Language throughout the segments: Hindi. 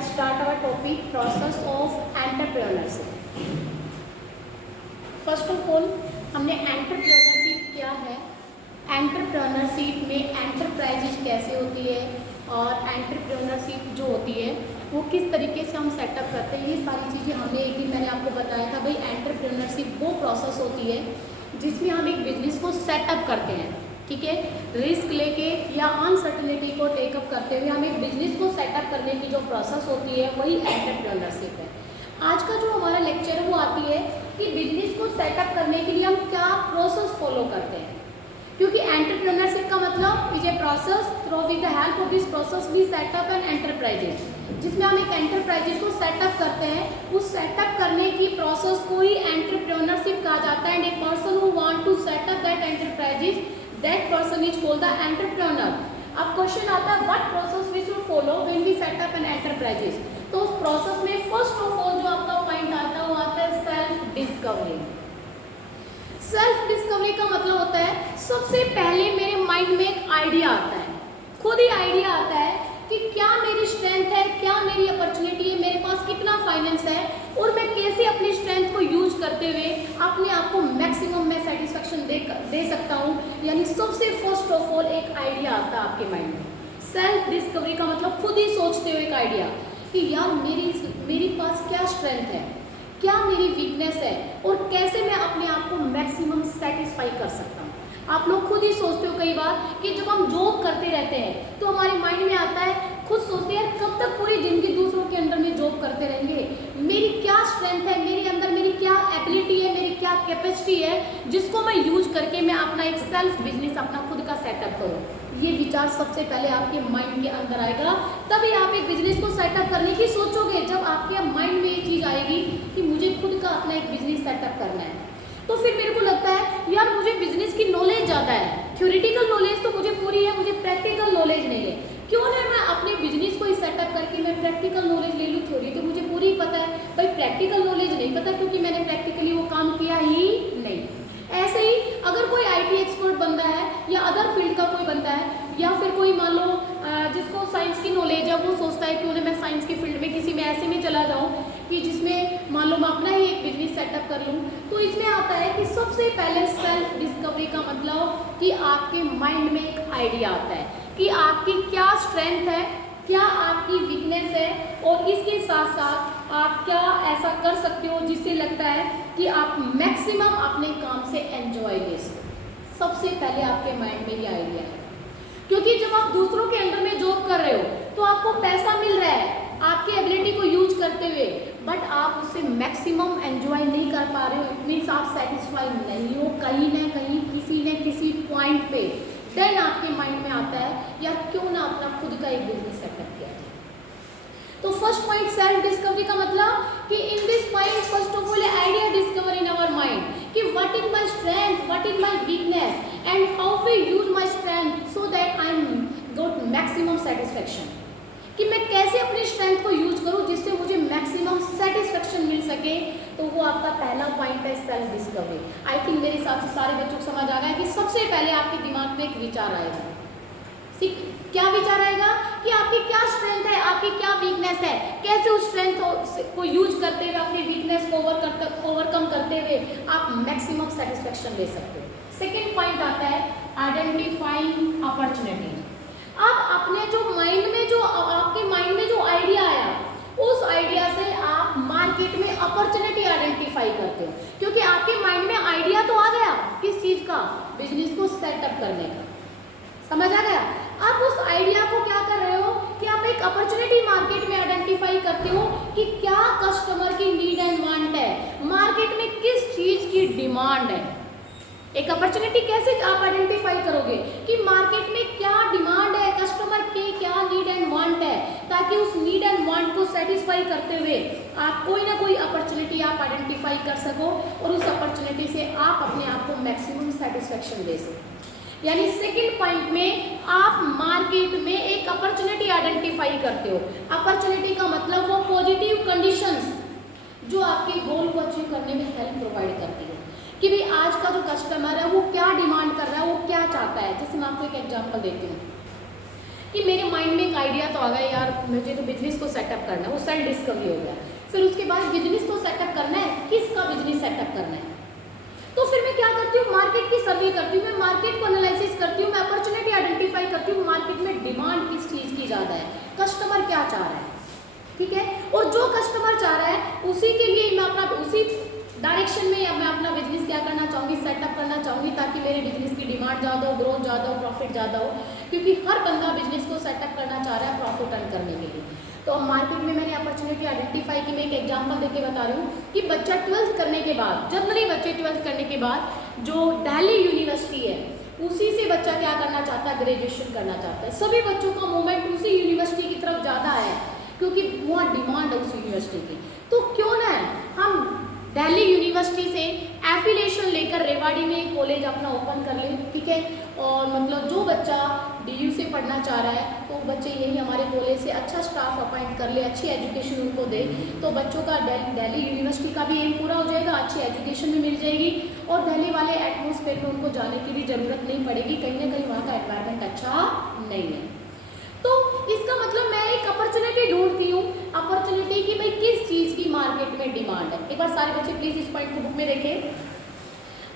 let's start our topic process of entrepreneurship. First of all हमने एंटरप्रेन्योरशिप क्या है, एंटरप्रेन्योरशिप में एंटरप्राइजेज कैसे होती है और एंटरप्रेन्योरशिप जो होती है वो किस तरीके से हम सेटअप करते हैं, ये सारी चीज़ें हमने एक दिन मैंने आपको बताया था। भाई एंटरप्रेन्योरशिप वो प्रोसेस होती है जिसमें हम एक बिजनेस को सेटअप करते हैं, ठीक है, रिस्क लेके या अनसर्टेनिटी को टेकअप करते हुए हम एक बिजनेस को सेटअप करने की जो प्रोसेस होती है वही एंटरप्रेन्योरशिप है। आज का जो हमारा लेक्चर है वो आती है कि बिजनेस को सेटअप करने के लिए हम क्या प्रोसेस फॉलो करते हैं, क्योंकि एंटरप्रेन्योरशिप का मतलब is a process through with the help of this process we set up an enterprises, जिसमें हम एक एंटरप्राइजेज को सेटअप करते हैं। उस सेटअप करने की प्रोसेस को ही एंटरप्रेन्योरशिप कहा जाता है। And a person who want to set up that enterprises, that person is called the entrepreneur. अब क्वेश्चन आता है what process we should follow when we set up an enterprises. तो उस प्रोसेस में फर्स्ट ऑफ ऑल जो आपका पॉइंट आता है वो आता है सेल्फ डिस्कवरी। सेल्फ डिस्कवरी का मतलब होता है सबसे पहले मेरे माइंड में एक आइडिया आता है, खुद ही आइडिया आता है कि क्या मेरी स्ट्रेंथ है, क्या मेरी अपॉर्चुनिटी है, मेरे पास कितना फाइनेंस है और मैं कैसे अपनी स्ट्रेंथ को यूज करते हुए अपने आप को मैक्सिमम में सेटिस्फेक्शन दे सकता हूँ। यानी सबसे फर्स्ट ऑफ ऑल एक आइडिया आता है आपके माइंड में। सेल्फ डिस्कवरी का मतलब खुद ही सोचते हुए एक आइडिया कि यार मेरी पास क्या स्ट्रेंथ है, क्या मेरी वीकनेस है और कैसे मैं अपने आप को मैक्सिमम सेटिस्फाई कर सकता हूँ। आप लोग खुद ही सोचते हो कई बार कि जब हम जॉब करते रहते हैं तो हमारे माइंड में आता है, खुद सोचते हैं कब तक पूरी जिंदगी दूसरों के अंडर में जॉब करते रहेंगे, मेरी क्या स्ट्रेंथ है, मेरे अंदर मेरी क्या एबिलिटी है, मेरी क्या कैपेसिटी है जिसको मैं यूज करके मैं अपना एक सेल्फ बिजनेस अपना खुद का सेटअप करूँ। ये विचार सबसे पहले आपके माइंड के अंदर आएगा, तभी आप एक बिजनेस को सेटअप करने की सोचोगे। जब आपके माइंड में ये चीज़ आएगी कि मुझे खुद का अपना एक बिजनेस सेटअप करना है, तो फिर मेरे को लगता है यार मुझे बिजनेस की नॉलेज ज़्यादा है, थ्योरेटिकल नॉलेज तो मुझे पूरी है, मुझे प्रैक्टिकल नॉलेज नहीं है, क्यों ना मैं अपने बिजनेस को ही सेटअप करके मैं प्रैक्टिकल नॉलेज ले लूँ। थ्योरी तो मुझे पूरी पता है, भाई प्रैक्टिकल नॉलेज नहीं पता क्योंकि मैंने प्रैक्टिकली वो काम किया ही नहीं। ऐसे ही अगर कोई आईटी एक्सपर्ट बंदा है या अदर फील्ड का कोई बंदा है या फिर कोई मान लो जिसको साइंस की नॉलेज है, वो सोचता है क्यों ना मैं साइंस की फील्ड में किसी में ऐसे में चला जाऊँ कि जिसमें मान लो मैं अपना ही एक बिजनेस सेटअप कर लूँ। तो इसमें आता है कि सबसे पहले सेल्फ डिस्कवरी का मतलब कि आपके माइंड में एक आइडिया आता है कि आपकी क्या स्ट्रेंथ है, क्या आपकी वीकनेस है और इसके साथ साथ आप क्या ऐसा कर सकते हो जिससे लगता है कि आप मैक्सिमम अपने काम से एंजॉय ले सको। सबसे पहले आपके माइंड में ये आइडिया है, क्योंकि जब आप दूसरों के अंडर में जॉब कर रहे हो तो आपको पैसा मिल रहा है आपकी एबिलिटी को यूज करते हुए, बट आप उससे मैक्सिमम एंजॉय नहीं कर पा रहे हो। इट मीन्स आप सेटिस्फाई नहीं हो कहीं ना कहीं किसी न किसी पॉइंट पे। देन आपके माइंड में आता है यार क्यों ना अपना खुद का एक बिजनेस सेटअप किया जाए। तो फर्स्ट पॉइंट सेल्फ डिस्कवरी का मतलब कि in this point first of all idea discover in our mind कि what is my strength, what is my weakness and how we use my strength so that I am got maximum satisfaction, कि मैं कैसे अपनी स्ट्रेंथ को यूज करूं जिससे मुझे मैक्सिमम सेटिस्फेक्शन मिल सके। तो वो आपका पहला पॉइंट है सेल्फ डिस्कवरी। आई थिंक मेरे हिसाब से सारे बच्चों को समझ आ गया कि सबसे पहले आपके दिमाग में एक विचार आएगा। क्या विचार आएगा कि आपकी क्या स्ट्रेंथ है, आपकी क्या वीकनेस है, कैसे उस स्ट्रेंथ को यूज करते हुए अपनी वीकनेस को ओवरकम करते हुए आप मैक्सिमम सेटिस्फेक्शन ले सकते हो। सेकेंड पॉइंट आता है आइडेंटिफाइंग अपॉर्चुनिटी। अब अपने जो माइंड में जो आपके माइंड में जो आइडिया आया उस आइडिया से आप मार्केट में अपॉर्चुनिटी आइडेंटिफाई करते हो, क्योंकि आपके माइंड में आइडिया तो आ गया किस चीज का, बिजनेस को सेटअप करने का। समझ आ गया? आप उस आइडिया को क्या कर रहे हो कि आप एक अपॉर्चुनिटी मार्केट में आइडेंटिफाई करते हो कि क्या कस्टमर की नीड एंड वांट है, मार्केट में किस चीज की डिमांड है। एक अपॉर्चुनिटी कैसे आप आइडेंटिफाई करोगे कि मार्केट में क्या डिमांड है, कस्टमर की क्या नीड एंड वांट है, ताकि उस नीड एंड वांट को सेटिस्फाई करते हुए आप कोई ना कोई अपॉर्चुनिटी आप आइडेंटिफाई कर सको और उस अपॉर्चुनिटी से आप अपने आप को मैक्सिमम सेटिस्फेक्शन दे सको। यानी सेकंड पॉइंट में आप मार्केट में एक अपॉर्चुनिटी आइडेंटिफाई करते हो। अपॉर्चुनिटी का मतलब वो पॉजिटिव कंडीशंस जो आपके गोल को अचीव करने में हेल्प प्रोवाइड करती है कि भाई आज का जो कस्टमर है वो क्या डिमांड कर रहा है, वो क्या चाहता है। जैसे मैं आपको एक एग्जांपल देती हूँ कि मेरे माइंड में एक आइडिया तो आ गया यार मुझे तो बिजनेस को सेटअप करना है, वो सेल्फ डिस्कवरी हो गया। फिर उसके बाद बिजनेस को सेटअप करना है, किसका बिजनेस सेटअप करना है, तो फिर मैं क्या करती हूँ, मार्केट की सर्वे करती हूँ, मैं मार्केट को एनालिसिस करती हूँ, मैं अपॉर्चुनिटी आइडेंटिफाई करती हूँ, मार्केट में डिमांड किस चीज़ की ज़्यादा है, कस्टमर क्या चाह रहा है, ठीक है, और जो कस्टमर चाह रहा है उसी के लिए मैं अपना उसी डायरेक्शन में या मैं अपना बिजनेस क्या करना चाहूँगी, सेटअप करना चाहूँगी, ताकि मेरे बिजनेस की डिमांड ज़्यादा हो, ग्रोथ ज़्यादा हो, प्रॉफिट ज़्यादा हो, क्योंकि हर बंदा बिजनेस को सेटअप करना चाह रहा है प्रॉफिट अर्न करने के लिए। तो अब मार्केट में मैंने अपॉर्चुनिटी आइडेंटिफाई की, मैं एक एग्जांपल देके बता रही हूँ कि बच्चा 12th करने के बाद, जनरली बच्चे 12th करने के बाद जो दिल्ली यूनिवर्सिटी है उसी से बच्चा क्या करना चाहता है, ग्रेजुएशन करना चाहता है। सभी बच्चों का मूवमेंट उसी यूनिवर्सिटी की तरफ ज़्यादा है क्योंकि वहाँ डिमांड है उस यूनिवर्सिटी की। तो क्यों ना हम दिल्ली यूनिवर्सिटी से एफिलिएशन लेकर रेवाड़ी में कॉलेज अपना ओपन कर लें, ठीक है, और मतलब जो बच्चा डीयू से पढ़ना चाह रहा है तो बच्चे यही हमारे कॉलेज से अच्छा स्टाफ अपॉइंट कर ले, अच्छी एजुकेशन उनको दे, तो बच्चों का दिल्ली यूनिवर्सिटी का भी एम पूरा हो जाएगा, अच्छी एजुकेशन भी मिल जाएगी और दिल्ली वाले एटमॉस्फेयर में उनको जाने की भी ज़रूरत नहीं पड़ेगी, कहीं ना कहीं वहाँ का एनवायरनमेंट अच्छा नहीं है। तो इसका मतलब मैं एक अपॉर्चुनिटी ढूंढती हूँ, अपॉर्चुनिटी की भाई किस चीज़ की मार्केट में डिमांड है। एक बार सारे बच्चे प्लीज इस पॉइंट को बुक में देखें।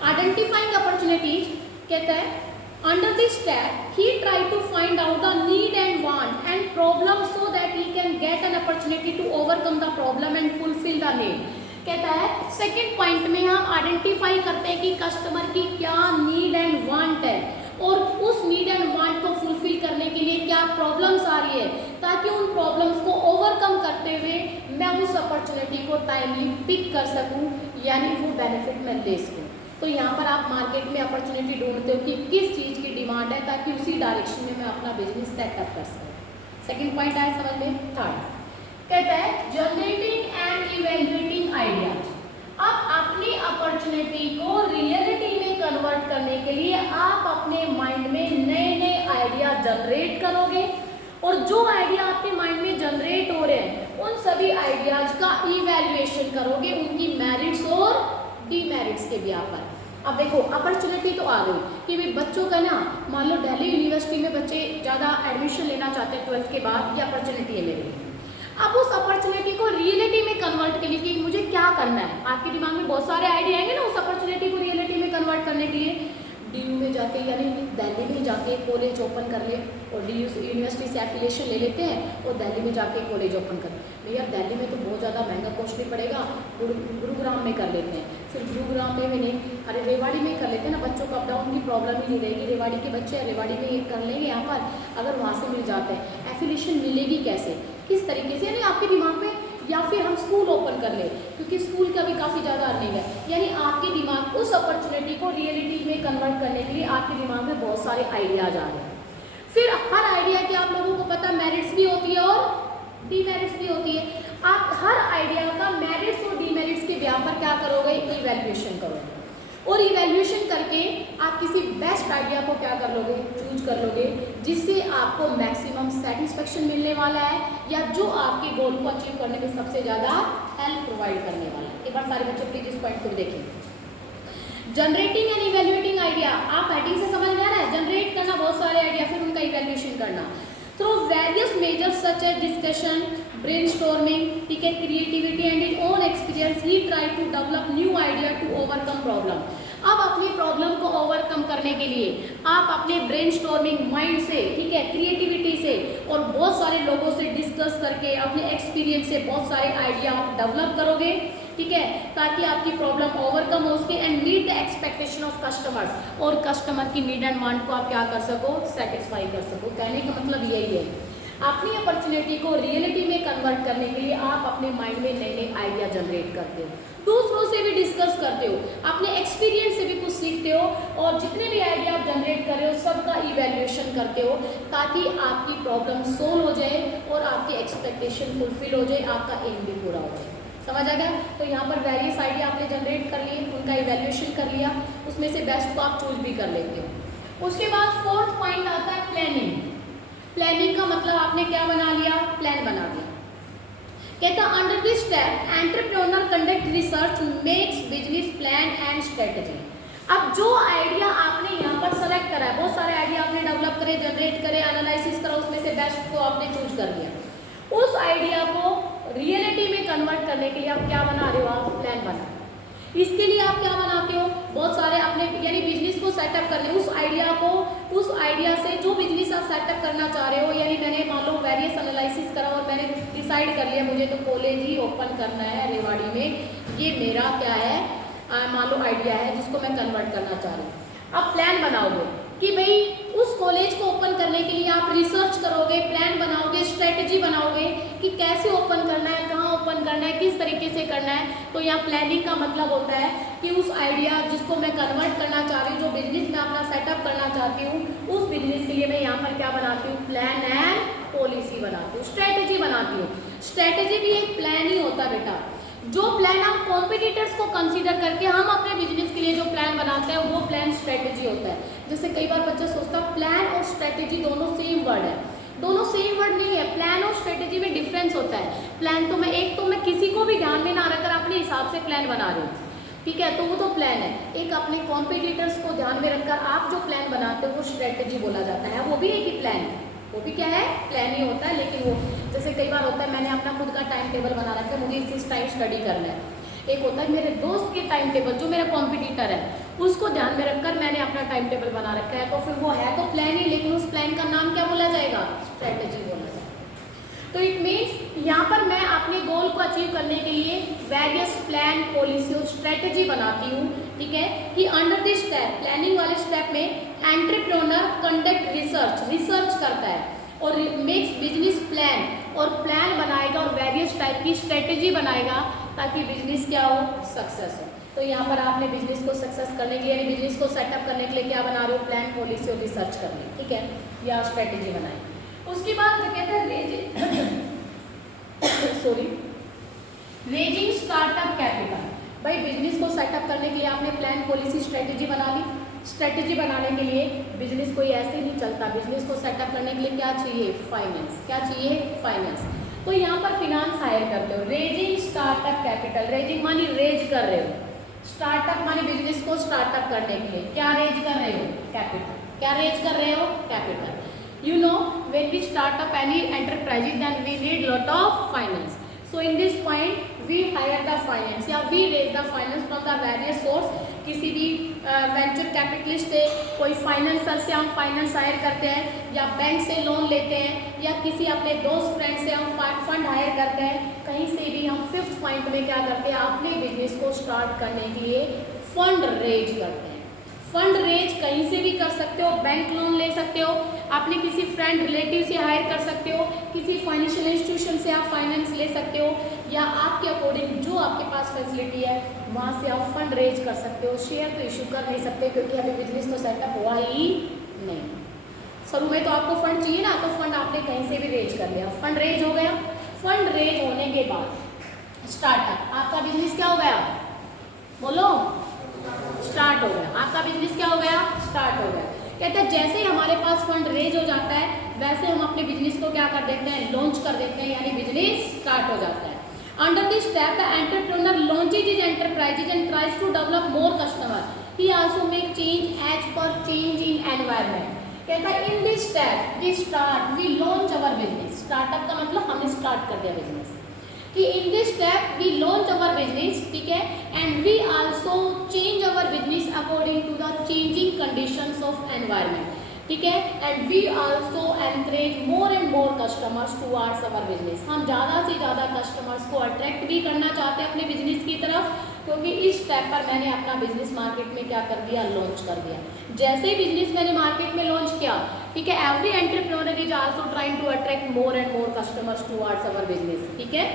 आइडेंटिफाइंग अपॉर्चुनिटीज कहता है under this tag he try to find out the need and want and problem so that he can get an opportunity to overcome the problem and fulfil the need. कहता है सेकेंड पॉइंट में हम आइडेंटिफाई करते हैं कि कस्टमर की क्या नीड एंड वांट है और उस नीड एंड वांट को फुलफिल करने के लिए क्या प्रॉब्लम्स आ रही है, ताकि उन प्रॉब्लम्स को ओवरकम करते हुए मैं उस अपॉर्चुनिटी को टाइमली पिक कर सकूं, यानी वो बेनिफिट मैं ले सकूं। तो यहाँ पर आप मार्केट में अपॉर्चुनिटी ढूंढते हो कि किस चीज़ की डिमांड है, ताकि उसी डायरेक्शन में मैं अपना बिजनेस सेटअप कर सकूँ। सेकेंड पॉइंट आया समझ में। थर्ड कहता है जनरेटिंग एंड इवेल्युएटिंग आइडियाज। अब अपनी अपॉर्चुनिटी को रियलिटी में कन्वर्ट करने के लिए आप अपने माइंड में नए नए आइडिया जनरेट करोगे और जो आइडिया आपके माइंड में जनरेट हो रहे हैं उन सभी आइडियाज का इवैल्यूएशन करोगे, उनकी मेरिट्स और डीमेरिट्स के ब्याह पर। अब देखो अपॉर्चुनिटी तो आ गई कि भाई बच्चों का ना, मान लो दिल्ली यूनिवर्सिटी में बच्चे ज़्यादा एडमिशन लेना चाहते हैं 12th के बाद, ये अपॉर्चुनिटी है मेरे लिए। अब उस अपॉर्चुनिटी को रियलिटी में कन्वर्ट के लिए कि मुझे क्या करना है, आपके दिमाग में बहुत सारे आइडिया आएंगे ना उस अपॉर्चुनिटी को रियलिटी में कन्वर्ट करने के लिए। डीयू में जाके यानी दिल्ली में जाके कॉलेज ओपन कर ले और डीयू यूनिवर्सिटी से एफिलिएशन ले लेते हैं और दिल्ली में जाके कॉलेज ओपन कर। भैया दिल्ली में तो बहुत ज़्यादा महंगा कॉस्टली पड़ेगा, गुरुग्राम में कर लेते हैं, फिर गुरुग्राम में भी नहीं, अरे रेवाड़ी में कर लेते हैं ना, बच्चों को अप डाउन की प्रॉब्लम ही नहीं रहेगी, रेवाड़ी के बच्चे रेवाड़ी में ये कर लेंगे यहाँ पर, अगर वहाँ से मिल जाते हैं। एफिलिएशन मिलेगी कैसे, किस तरीके से, यानी आपके दिमाग में, या फिर हम स्कूल ओपन कर ले क्योंकि स्कूल का भी काफ़ी ज़्यादा अर्निंग है, यानी आपके दिमाग उस अपॉर्चुनिटी को रियलिटी में कन्वर्ट करने के लिए आपके दिमाग में बहुत सारे आइडियाज आ रहे हैं। फिर हर आइडिया की आप लोगों को पता मेरिट्स भी होती है और डीमेरिट्स भी होती है। आप हर आइडिया का मेरिट्स और डीमेरिट्स के ब्याह पर क्या करोगे, इवैल्यूएशन करोगे और इवैल्यूएशन करके आप किसी बेस्ट आइडिया को क्या कर लोगे, चूज कर लोगे, जिससे आपको मैक्सिमम सेटिस्फेक्शन मिलने वाला है या जो आपके गोल को अचीव करने में सबसे ज़्यादा हेल्प प्रोवाइड करने वाला है। एक बार सारे बच्चों प्लीज इस पॉइंट को भी देखें। जनरेटिंग एंड इवैल्यूएटिंग आइडिया, आप हेडिंग से समझ में आ रहा है, जनरेट करना बहुत सारे आइडिया, फिर उनका इवैल्यूएशन करना through various measures such as discussion, brainstorming, ठीक है, creativity and in own experience he try to develop new idea to overcome problem. अब अपनी प्रॉब्लम को ओवरकम करने के लिए आप अपने ब्रेनस्टॉर्मिंग माइंड से, ठीक है, क्रिएटिविटी से और बहुत सारे लोगों से डिस्कस करके अपने एक्सपीरियंस से बहुत सारे आइडिया डेवलप करोगे, ठीक है, ताकि आपकी प्रॉब्लम ओवरकम हो सके and meet the expectation of customers, और कस्टमर की नीड एंड वांट को आप क्या कर सको, सेटिस्फाई कर सको। कहने का मतलब यही है, अपनी अपॉर्चुनिटी को रियलिटी में कन्वर्ट करने के लिए आप अपने माइंड में नए नए आइडिया जनरेट करते हो, दूसरों से भी डिस्कस करते हो, अपने एक्सपीरियंस से भी कुछ सीखते हो और जितने भी आइडिया आप जनरेट कर रहे हो सबका इवैल्यूएशन करते हो ताकि आपकी प्रॉब्लम सोल्व हो जाए और आपकी एक्सपेक्टेशन फुलफिल हो जाए, आपका एम भी पूरा हो जाए। समझ आ गया? तो यहाँ पर वेरियस आइडिया आपने जनरेट कर लिए, उनका इवैल्यूएशन कर लिया, उसमें से बेस्ट को आप चूज भी कर लेते हो। उसके बाद फोर्थ पॉइंट आता है प्लानिंग। प्लानिंग का मतलब आपने क्या बना लिया, प्लान बना दिया। कहता under this step entrepreneur conduct research, makes business plan and strategy. अब जो आइडिया आपने यहाँ पर सेलेक्ट करा है, बहुत सारे आइडिया आपने डेवलप करे, जनरेट करे, एनालिसिस करा, उसमें से बेस्ट को आपने चूज कर लिया। उस आइडिया को रियलिटी में कन्वर्ट करने के लिए आप क्या बना रहे हो, आप प्लान बना रहे हो। इसके लिए आप क्या बनाते हो, बहुत सारे अपने यानी बिजनेस को सेटअप कर ले, उस आइडिया से जो बिजनेस आप सेटअप करना चाह रहे हो, यानी मैंने मान लो वेरियस एनालिसिस करा और मैंने डिसाइड कर लिया मुझे तो कॉलेज ही ओपन करना है रेवाड़ी में, ये मेरा क्या है मान लो आइडिया है जिसको मैं कन्वर्ट करना चाह रही हूँ। आप प्लान बनाओगे कि भाई उस कॉलेज को ओपन करने के लिए आप रिसर्च करोगे, प्लान बनाओगे, स्ट्रेटजी बनाओगे कि कैसे ओपन करना है, कहाँ ओपन करना है, किस तरीके से करना है। तो यहाँ प्लानिंग का मतलब होता है कि उस आइडिया जिसको मैं कन्वर्ट करना चाह रही हूँ, जो बिजनेस में अपना सेटअप करना चाहती हूँ, उस बिजनेस के लिए मैं यहाँ पर क्या बनाती हूँ, प्लान एंड पॉलिसी बनाती हूँ, स्ट्रेटजी बनाती हूँ। स्ट्रेटजी भी एक प्लान ही होता है बेटा। जो प्लान हम कॉम्पिटिटर्स को कंसीडर करके हम अपने बिजनेस के लिए जो प्लान बनाते हैं वो प्लान स्ट्रेटजी होता है। जैसे कई बार बच्चा सोचता है प्लान और स्ट्रेटजी दोनों सेम वर्ड है, दोनों सेम वर्ड नहीं है। प्लान और स्ट्रेटजी में डिफरेंस होता है। प्लान तो मैं किसी को भी ध्यान में ना रखकर अपने हिसाब से प्लान बना रही हूँ, ठीक है, तो वो तो प्लान है। एक अपने कॉम्पिटिटर्स को ध्यान में रखकर आप जो प्लान बनाते हो वो स्ट्रेटजी बोला जाता है। वो भी एक ही प्लान है, वो भी क्या है, प्लान ही होता है। लेकिन वो जैसे कई बार होता है मैंने अपना खुद का टाइम टेबल बना रखा है, मुझे इस टाइम स्टडी करना है। एक होता है मेरे दोस्त के टाइम टेबल, जो मेरा कॉम्पिटिटर है उसको ध्यान में रखकर मैंने अपना टाइम टेबल बना रखा है, तो फिर वो है तो प्लान ही, लेकिन उस प्लान का नाम क्या बोला जाएगा, स्ट्रेटजी बोला जाएगा। तो इट मीन्स यहाँ पर मैं अपने गोल को अचीव करने के लिए वेरियस प्लान, पॉलिसी और स्ट्रेटजी बनाती हूँ, ठीक है। कि अंडर दिस स्टेप, प्लानिंग वाले स्टेप में एंटरप्रेन्योर कंडक्ट रिसर्च करता है और मेक्स बिजनेस प्लान, और प्लान बनाएगा और वेरियस टाइप की स्ट्रेटजी बनाएगा ताकि बिजनेस क्या हो, सक्सेस हो। तो यहाँ पर आपने बिजनेस को सक्सेस करने के लिए, यानी बिजनेस को सेटअप करने के लिए क्या बना रहे हो, प्लान, पॉलिसी और रिसर्च करनी, ठीक है, या स्ट्रेटजी बनाए। उसके बाद जो कहते हैं रेजिंग स्टार्टअप कैपिटल। भाई बिजनेस को सेटअप करने के लिए आपने प्लान, पॉलिसी, स्ट्रेटजी बना ली। स्ट्रेटजी बनाने के लिए बिजनेस कोई ऐसे नहीं चलता, बिजनेस को सेटअप करने के लिए क्या चाहिए, फाइनेंस। क्या चाहिए, फाइनेंस। तो यहाँ पर फिनांस हायर करते हो। रेजिंग स्टार्टअप कैपिटल, रेजिंग मानी रेज कर रहे हो, स्टार्टअप मानी बिजनेस को स्टार्टअप करने के लिए क्या रेज कर रहे हो, कैपिटल। क्या रेज कर रहे हो, capital. You know, when we start up any enterprise, then we need lot of finance. So in this point, we hire the finance या we raise the finance from the various source. किसी भी वेंचर कैपिटलिस्ट से, कोई फाइनेंसर से हम फाइनेंस हायर करते हैं, या बैंक से लोन लेते हैं, या किसी अपने दोस्त फ्रेंड से हम फंड हायर करते हैं। कहीं से भी हम फिफ्थ पॉइंट में क्या करते हैं, अपने बिजनेस को स्टार्ट करने के लिए फंड रेज करते हैं। फंड रेज कहीं से भी कर सकते हो, बैंक लोन ले सकते हो, अपने किसी फ्रेंड रिलेटिव से हायर कर सकते हो, किसी फाइनेंशियल इंस्टीट्यूशन से आप फाइनेंस ले सकते हो, या आपके अकॉर्डिंग जो आपके पास फैसिलिटी है वहाँ से आप फंड रेज कर सकते हो। शेयर तो इशू कर नहीं सकते क्योंकि अभी बिजनेस तो सेटअप हुआ ही नहीं। शुरू में तो आपको फंड चाहिए ना, तो फंड आपने कहीं से भी रेज कर लिया, फंड रेज हो गया। फंड रेज होने के बाद स्टार्टअप, आपका बिजनेस क्या हो गया, बोलो, स्टार्ट हो गया। आपका बिजनेस क्या हो गया, स्टार्ट हो गया। कहते हैं जैसे ही हमारे पास फंड रेज हो जाता है वैसे हम अपने बिजनेस को क्या कर देते हैं, लॉन्च कर देते हैं, यानी बिजनेस स्टार्ट हो जाता है। Under this step the entrepreneur launches his enterprises and tries to develop more customer. He also make change as per change in environment. कहता है in this step we start, we launch our business. Startup का मतलब हमने स्टार्ट कर दिया बिजनेस, कि in this step we launch our business, ठीक है, and we also change our business according to the changing conditions of environment, ठीक है, and we also encourage more and more customers towards our business. हम ज़्यादा से ज़्यादा कस्टमर्स को अट्रैक्ट भी करना चाहते हैं अपने बिजनेस की तरफ, क्योंकि इस स्टेप पर मैंने अपना बिजनेस मार्केट में क्या कर दिया, लॉन्च कर दिया। जैसे ही बिजनेस मैंने मार्केट में लॉन्च किया, ठीक है, every entrepreneur is also trying to attract more and more customers towards our business, ठीक है,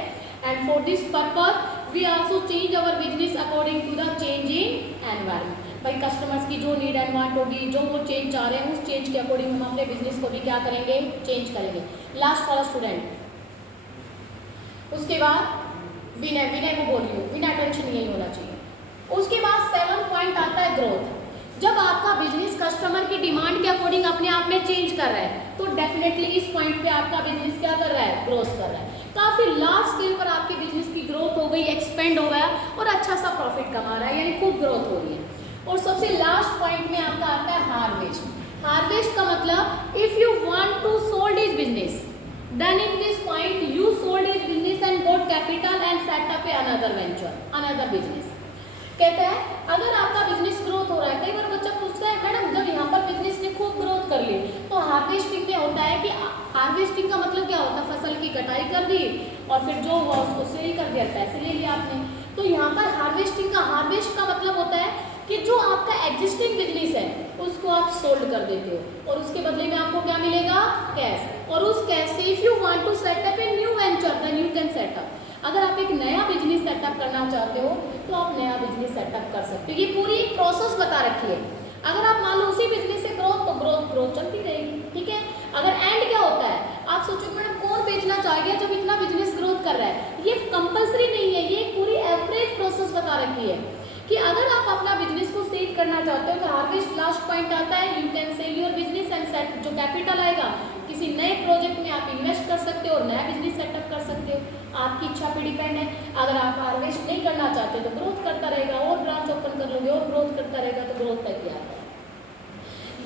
and for this purpose we also change our business according to the change in environment। भाई कस्टमर्स की जो नीड एंड वांट होगी, जो वो चेंज चाह रहे हैं, उस चेंज के अकॉर्डिंग हम अपने बिजनेस को भी क्या करेंगे, चेंज करेंगे। लास्ट वाला स्टूडेंट, उसके बाद विनय, विनय को बोल रही हूँ, विनय टेंशन यही होना चाहिए। उसके बाद 7 पॉइंट आता है ग्रोथ। जब आपका बिजनेस कस्टमर की डिमांड के अकॉर्डिंग अपने आप में चेंज कर रहा है तो डेफिनेटली इस पॉइंट पे आपका बिजनेस क्या कर रहा है, ग्रोथ कर रहा है। काफ़ी लार्ज स्केल पर आपके बिजनेस की ग्रोथ हो गई, एक्सपेंड हो गया और अच्छा सा प्रॉफिट कमा रहा है, यानी खूब ग्रोथ हो रही है। और सबसे लास्ट पॉइंट में आपका आता है हार्वेस्ट। हार्वेस्ट का मतलब मतलब if you want to sold his business, then in this point you sold his business and got capital and set up a another venture, another business. कहते हैं अगर आपका बिजनेस ग्रोथ हो रहा है, कई बार बच्चा पूछता है मैडम जब यहाँ पर बिजनेस ने खूब ग्रोथ कर ली तो हार्वेस्टिंग में होता है कि हार्वेस्टिंग का मतलब क्या होता है, फसल की कटाई कर दी और फिर जो हुआ उसको सेल कर दिया, पैसे ले लिया आपने। तो यहाँ पर हार्वेस्टिंग का, हार्वेस्ट का मतलब होता है कि जो आपका एग्जिस्टिंग बिजनेस है उसको आप सोल्ड कर देते हो और उसके बदले में आपको क्या मिलेगा, कैश। और उस कैश से if you want to set up a new venture then you can set up, अगर आप एक नया बिजनेस सेटअप करना चाहते हो तो आप नया बिजनेस सेटअप कर सकते हो। ये पूरी एक प्रोसेस बता रखी है। अगर आप मान लो उसी बिजनेस से ग्रोथ, तो ग्रोथ चलती रहेगी, ठीक है। अगर एंड क्या होता है, आप सोचो मैडम कौन बेचना चाहेगा जब इतना बिजनेस ग्रोथ कर रहा है, ये कंपलसरी नहीं है, ये पूरी एवरेज प्रोसेस बता रखी है कि अगर आप अपना बिजनेस को सेल करना चाहते हो तो हार्वेस्ट लास्ट पॉइंट आता है, you can sell your business and set, जो कैपिटल आएगा किसी नए प्रोजेक्ट में आप इन्वेस्ट कर सकते हो और नया बिजनेस सेटअप कर सकते हो, आपकी इच्छा पे डिपेंड है। अगर आप हार्वेस्ट नहीं करना चाहते तो ग्रोथ करता रहेगा और ब्रांच ओपन कर लोगे और ग्रोथ करता रहेगा तो ग्रोथ तक क्या है।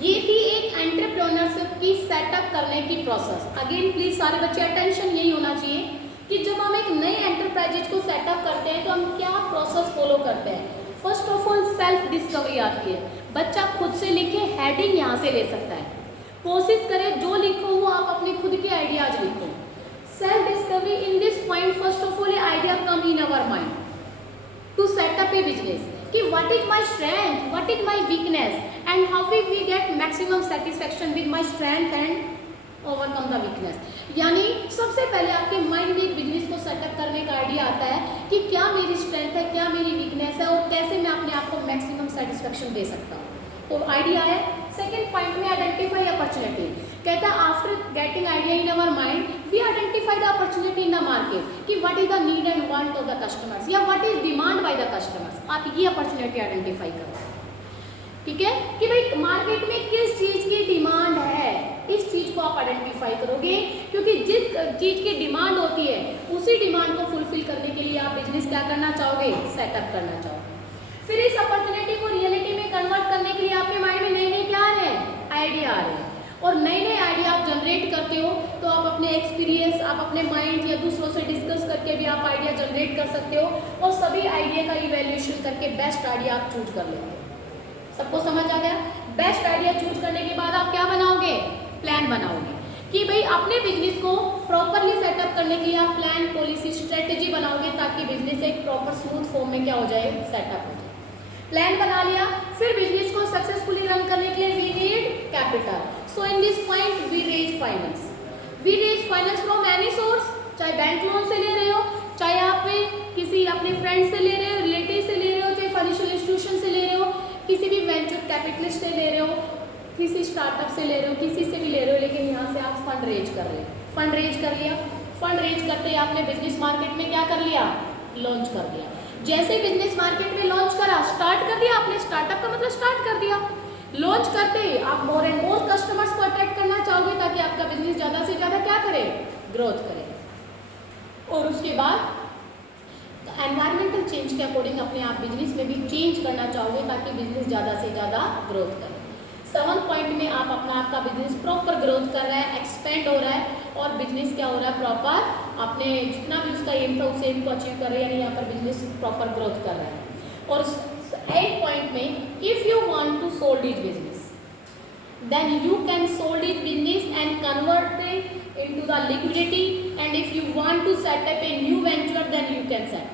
ये थी एक एंटरप्रेन्योरशिप की सेटअप करने की प्रोसेस। अगेन प्लीज सारे बच्चे अटेंशन यही होना चाहिए कि जब हम एक नए एंटरप्राइजेज को सेटअप करते हैं तो हम क्या प्रोसेस फॉलो करते हैं। First of all self discovery आती है, बच्चा खुद से लिखे, हेडिंग यहाँ से ले सकता है, कोशिश करें जो लिखो वो आप अपने खुद के आइडियाज लिखो। Self discovery in this point first of all idea come in our mind to set up a business कि what is my strength, what is my weakness and how we get maximum satisfaction with my strength and overcome the weakness. यानी सबसे पहले आपके माइंड में एक बिजनेस को सेटअप करने का आइडिया आता है कि क्या मेरी स्ट्रेंथ है, क्या मेरी वीकनेस है और कैसे मैं अपने आप को मैक्सिमम सेटिस्फैक्शन दे सकता हूँ। तो आइडिया है। सेकेंड पॉइंट में आइडेंटिफाई अपॉर्चुनिटी, कहता है after getting idea in our mind we identify the opportunity in the market कि what is the need and want of the customers या what is demand by the customers. आप ये अपॉर्चुनिटी आइडेंटिफाई करो, ठीक है, कि भाई मार्केट में किस चीज की डिमांड है, इस चीज को आप आइडेंटिफाई करोगे क्योंकि जिस चीज की डिमांड होती है उसी डिमांड को फुलफिल करने के लिए आप बिजनेस क्या करना चाहोगे, सेटअप करना चाहोगे। फिर इस अपॉर्चुनिटी को रियलिटी में कन्वर्ट करने के लिए आपके माइंड में नए नए क्या आ रहे हैं, आइडिया आ रहे हैं और नए नए आइडिया आप जनरेट करते हो तो आप अपने एक्सपीरियंस, आप अपने माइंड या दूसरों से डिस्कस करके भी आप आइडिया जनरेट कर सकते हो और सभी आइडिया का इवैल्यूएशन करके बेस्ट आइडिया आप चूज कर लेते हो। सबको समझ आ गया। बेस्ट आइडिया चूज करने के बाद आप क्या बनाओगे, प्लान बनाओगे कि भाई अपने बिजनेस को प्रॉपरली सेटअप करने के लिए आप प्लान, पॉलिसी, स्ट्रेटेजी बनाओगे ताकि बिजनेस एक प्रॉपर स्मूथ फॉर्म में क्या हो जाए, सेटअप हो जाए। प्लान बना लिया, फिर बिजनेस को सक्सेसफुली रन करने के लिए we need capital. So in this point we raise finance, we raise finance from any source, चाहे बैंक लोन से ले रहे हो, चाहे आप किसी अपने फ्रेंड से ले रहे हो, रिलेटिव से ले रहे हो, चाहे फाइनेंशियल इंस्टीट्यूशन से ले रहे हो, किसी भी वेंचर कैपिटलिस्ट से ले रहे हो, किसी स्टार्टअप से ले रहे हो, किसी से भी ले रहे हो, लेकिन यहाँ से आप फंड रेज कर रहे हो। फंड रेज कर लिया, फंड रेज करते ही आपने बिजनेस मार्केट में क्या कर लिया, लॉन्च कर दिया। जैसे बिजनेस मार्केट में लॉन्च करा, स्टार्ट कर दिया आपने, स्टार्टअप का मतलब स्टार्ट कर दिया। लॉन्च करते ही आप मोर एंड मोर कस्टमर्स को अट्रैक्ट करना चाहोगे ताकि आपका बिजनेस ज़्यादा से ज़्यादा क्या करे, ग्रोथ करे। और उसके बाद एनवायरमेंटल चेंज के अकॉर्डिंग अपने आप बिजनेस में भी चेंज करना चाहोगे ताकि बिजनेस ज़्यादा से ज़्यादा ग्रोथ करे। 7 पॉइंट में आप अपना आपका बिजनेस प्रॉपर ग्रोथ कर रहा है, एक्सपेंड हो रहा है और बिजनेस क्या हो रहा है, प्रॉपर अपने जितना भी उसका एम था उस एम को अचीव कर रहा है, यानी यहाँ पर बिजनेस प्रॉपर ग्रोथ कर रहा है। और 8 पॉइंट में if you want to sold is business then you can sold is business and convert it into the liquidity and if you want to set up a new venture then you can set.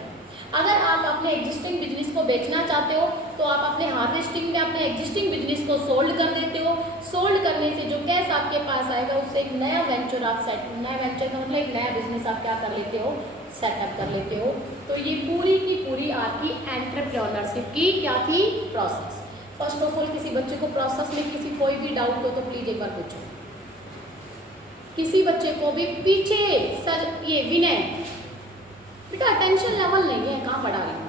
अगर आप अपने एग्जिस्टिंग बिजनेस को बेचना चाहते हो तो आप अपने हार्वेस्टिंग में अपने एग्जिस्टिंग बिजनेस को सोल्ड कर देते हो। सोल्ड करने से जो कैश आपके पास आएगा उससे एक नया वेंचर आप नया वेंचर का मतलब एक नया बिजनेस आप क्या कर लेते हो, सेटअप कर लेते हो। तो ये पूरी की पूरी आपकी एंटरप्रेन्योरशिप की क्या थी, प्रोसेस। फर्स्ट ऑफ ऑल किसी बच्चे को प्रोसेस में किसी कोई भी डाउट हो तो प्लीज एक बार पूछो। किसी बच्चे को भी पीछे सर ये विनय बेटा अटेंशन लेवल नहीं है, कहाँ पढ़ा रही हूँ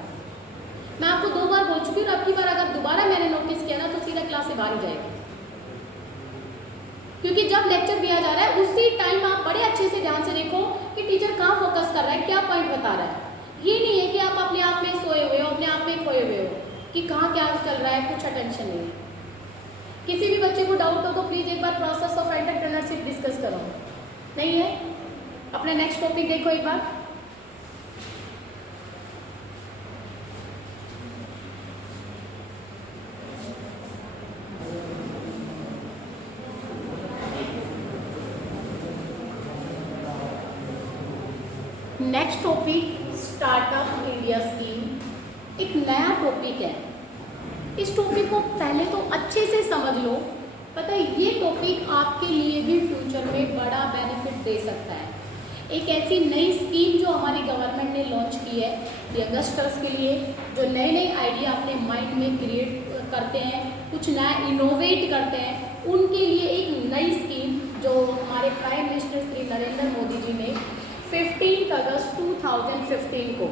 मैं, आपको 2 बार बोल चुकी हूँ और अब की बार अगर दोबारा मैंने नोटिस किया ना तो सीधा क्लास से बाहर ही जाएगी। क्योंकि जब लेक्चर दिया जा रहा है उसी टाइम आप बड़े अच्छे से ध्यान से देखो कि टीचर कहाँ फोकस कर रहा है, क्या पॉइंट बता रहा है। ये नहीं है कि आप अपने आप में सोए हुए हो, अपने आप में खोए हुए हो कि कहाँ क्या चल रहा है, कुछ अटेंशन नहीं है। किसी भी बच्चे को डाउट हो तो प्लीज एक बार प्रोसेस ऑफ एंटरप्रेन्योरशिप डिस्कस करो। नहीं है? अपना नेक्स्ट टॉपिक देखो एक बार। Next topic startup India scheme. एक नया टॉपिक है, इस टॉपिक को पहले तो अच्छे से समझ लो। पता है ये टॉपिक आपके लिए भी फ्यूचर में बड़ा बेनिफिट दे सकता है। एक ऐसी नई स्कीम जो हमारी गवर्नमेंट ने लॉन्च की है यंगस्टर्स के लिए, जो नए नए आइडिया अपने माइंड में क्रिएट करते हैं, कुछ नया इनोवेट करते हैं, उनके लिए एक नई स्कीम जो हमारे प्राइम मिनिस्टर श्री नरेंद्र मोदी जी ने 15 अगस्त 2015 को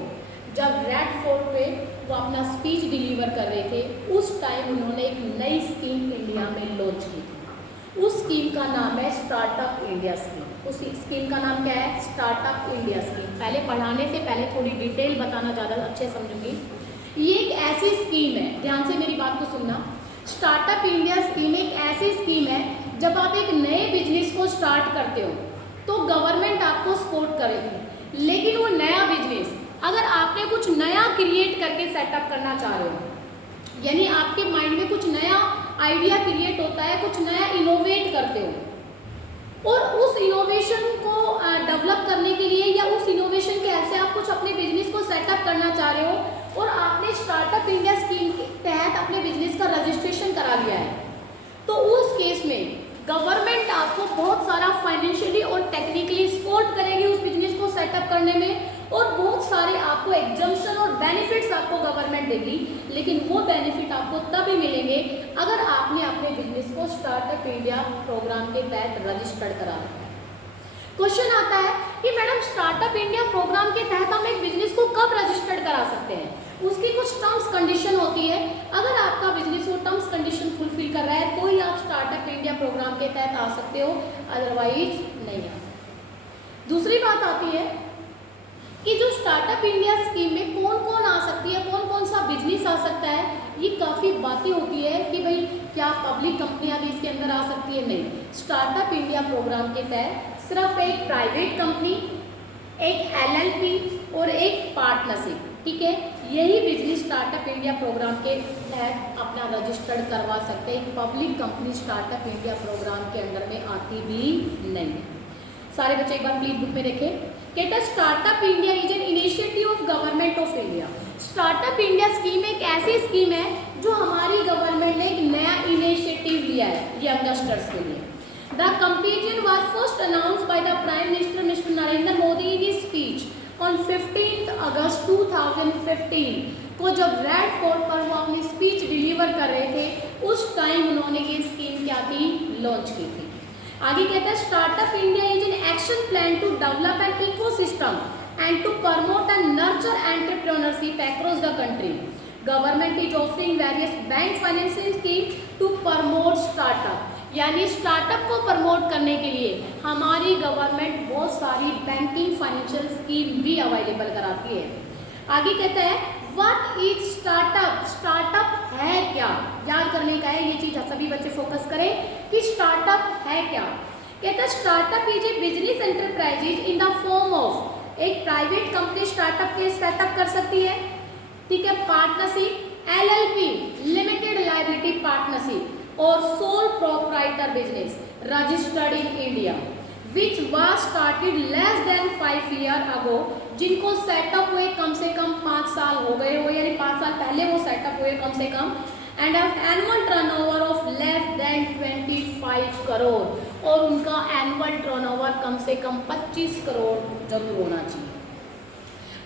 जब रेड फोर्ट पे वो अपना स्पीच डिलीवर कर रहे थे, उस टाइम उन्होंने एक नई स्कीम इंडिया में लॉन्च की थी। उस स्कीम का नाम है स्टार्टअप इंडिया स्कीम। उस स्कीम का नाम क्या है? Startup India scheme. पहले पढ़ाने से पहले थोड़ी डिटेल बताना ज़्यादा अच्छे समझूंगी। ये एक ऐसी स्कीम है, ध्यान से मेरी बात को सुनना। स्टार्टअप इंडिया स्कीम एक ऐसी स्कीम है, जब आप एक नए बिजनेस को स्टार्ट करते हो तो गवर्नमेंट आपको सपोर्ट करेगी, लेकिन वो नया बिजनेस अगर आपने कुछ नया क्रिएट करके सेटअप करना चाह रहे हो, यानी आपके माइंड में कुछ नया आइडिया क्रिएट होता है, कुछ नया इनोवेट करते हो और उस इनोवेशन को डेवलप करने के लिए या उस इनोवेशन के हेल्प से आप कुछ अपने बिजनेस को सेटअप करना चाह रहे हो और आपने स्टार्टअप इंडिया स्कीम के तहत अपने बिजनेस का रजिस्ट्रेशन करा लिया है, तो उस केस में गवर्नमेंट आपको बहुत सारा फाइनेंशियली और टेक्निकली सपोर्ट करेगी उस बिजनेस को सेटअप करने में, और बहुत सारे आपको एग्जम्पशन और बेनिफिट्स आपको गवर्नमेंट देगी। लेकिन वो बेनिफिट आपको तभी मिलेंगे अगर आपने अपने बिजनेस को स्टार्टअप इंडिया प्रोग्राम के तहत रजिस्टर्ड करा रखा है। क्वेश्चन आता है कि मैडम स्टार्टअप इंडिया प्रोग्राम के तहत हम एक बिजनेस को कब रजिस्टर्ड करा सकते हैं? उसकी कुछ टर्म्स कंडीशन होती है। अगर आपका बिजनेस वो टर्म्स कंडीशन फुलफिल कर रहा है तो ही आप स्टार्टअप इंडिया प्रोग्राम के तहत आ सकते हो, अदरवाइज नहीं आ सकते। दूसरी बात आती है कि जो स्टार्टअप इंडिया स्कीम में कौन कौन आ सकती है, कौन कौन सा बिजनेस आ सकता है। ये काफ़ी बातें होती है कि भाई क्या पब्लिक कंपनियां भी इसके अंदर आ सकती है? नहीं, स्टार्टअप इंडिया प्रोग्राम के तहत सिर्फ एक प्राइवेट कंपनी, एक LLP और एक पार्टनरशिप, ठीक है, यही बिजनेस स्टार्टअप इंडिया प्रोग्राम के तहत अपना रजिस्टर्ड करवा सकते हैं। Public company startup India program के अंडर में आती भी नहीं है। सारे बच्चे एक बार प्लीज बुक में देखें। कहता है startup India is an initiative of government of India. Startup India scheme एक ऐसी स्कीम है जो हमारी गवर्नमेंट ने एक नया इनिशिएटिव लिया है यंगस्टर्स के लिए। The comparison was first announced by the prime minister mister Narendra Modi in his speech on 15 अगस्त 2015 को, जब रेड फोर्ट पर वो अपनी स्पीच डिलीवर कर रहे थे, उस टाइम उन्होंने ये स्कीम क्या थी? लॉन्च की थी। आगे कहता है startup India is an action plan to develop an ecosystem and to promote and nurture entrepreneurship across the country. Government is offering various bank financing scheme to promote startup, यानी स्टार्टअप को प्रमोट करने के लिए हमारी गवर्नमेंट बहुत सारी बैंकिंग फाइनेंशियल स्कीम भी अवेलेबल कराती है। आगे कहता है व्हाट इज स्टार्टअप? स्टार्टअप है क्या? याद करने का है, ये चीज सभी बच्चे फोकस करें कि स्टार्टअप है क्या। कहता है startup is a business enterprises in the form of, एक प्राइवेट कंपनी स्टार्टअप के सेटअप कर सकती है, ठीक है, partnership, LLP limited liability partnership और sole proprietor business registered in India which was started less than 5 year ago, जिनको सेटअप हुए कम से कम 5 साल हो गए हो, यानी 5 साल पहले वो सेटअप हुए कम से कम, and annual turnover of less than 25 crore, और उनका एनुअल टर्नओवर कम से कम 25 करोड़ जरूर होना चाहिए।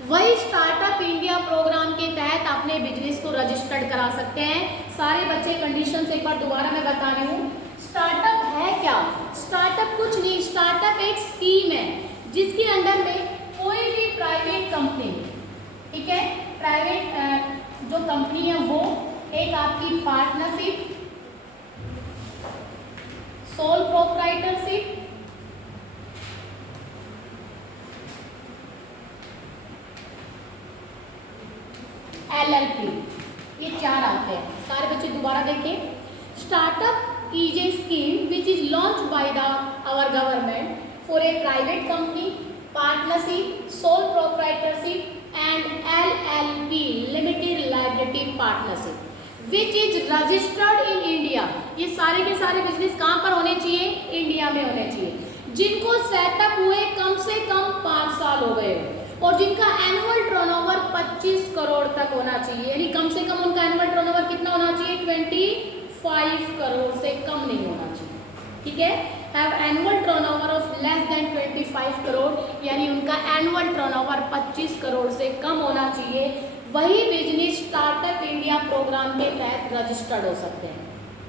वही स्टार्टअप इंडिया प्रोग्राम के तहत अपने बिजनेस को रजिस्टर्ड करा सकते हैं। सारे बच्चे कंडीशन एक बार दोबारा मैं बता रही हूँ। स्टार्टअप है क्या? स्टार्टअप कुछ नहीं, स्टार्टअप एक स्कीम है जिसके अंडर में कोई भी प्राइवेट कंपनी, ठीक है, प्राइवेट जो कंपनी है वो एक आपकी पार्टनरशिप, सोल प्रोप्राइटरशिप, LLP, ये 4 आते हैं। सारे बच्चे दोबारा देखें। Startup is a scheme which is launched by our government for a private company, partnership, sole proprietorship and LLP limited liability partnership which is registered in India। ये सारे के सारे बिजनेस कहाँ पर होने चाहिए? इंडिया में होने चाहिए, जिनको सेटअप हुए कम से कम 5 साल हो गए और जिनका एनुअल टर्नओवर 25 करोड़ तक होना चाहिए, यानी कम से कम उनका एनुअल टर्नओवर कितना होना चाहिए? 25 करोड़ से कम नहीं होना चाहिए। ठीक है, have annual turnover of less than 25 crore, यानी उनका एनुअल टर्नओवर 25 करोड़ से कम होना चाहिए। वही बिजनेस स्टार्टअप इंडिया प्रोग्राम के तहत रजिस्टर्ड हो सकते हैं।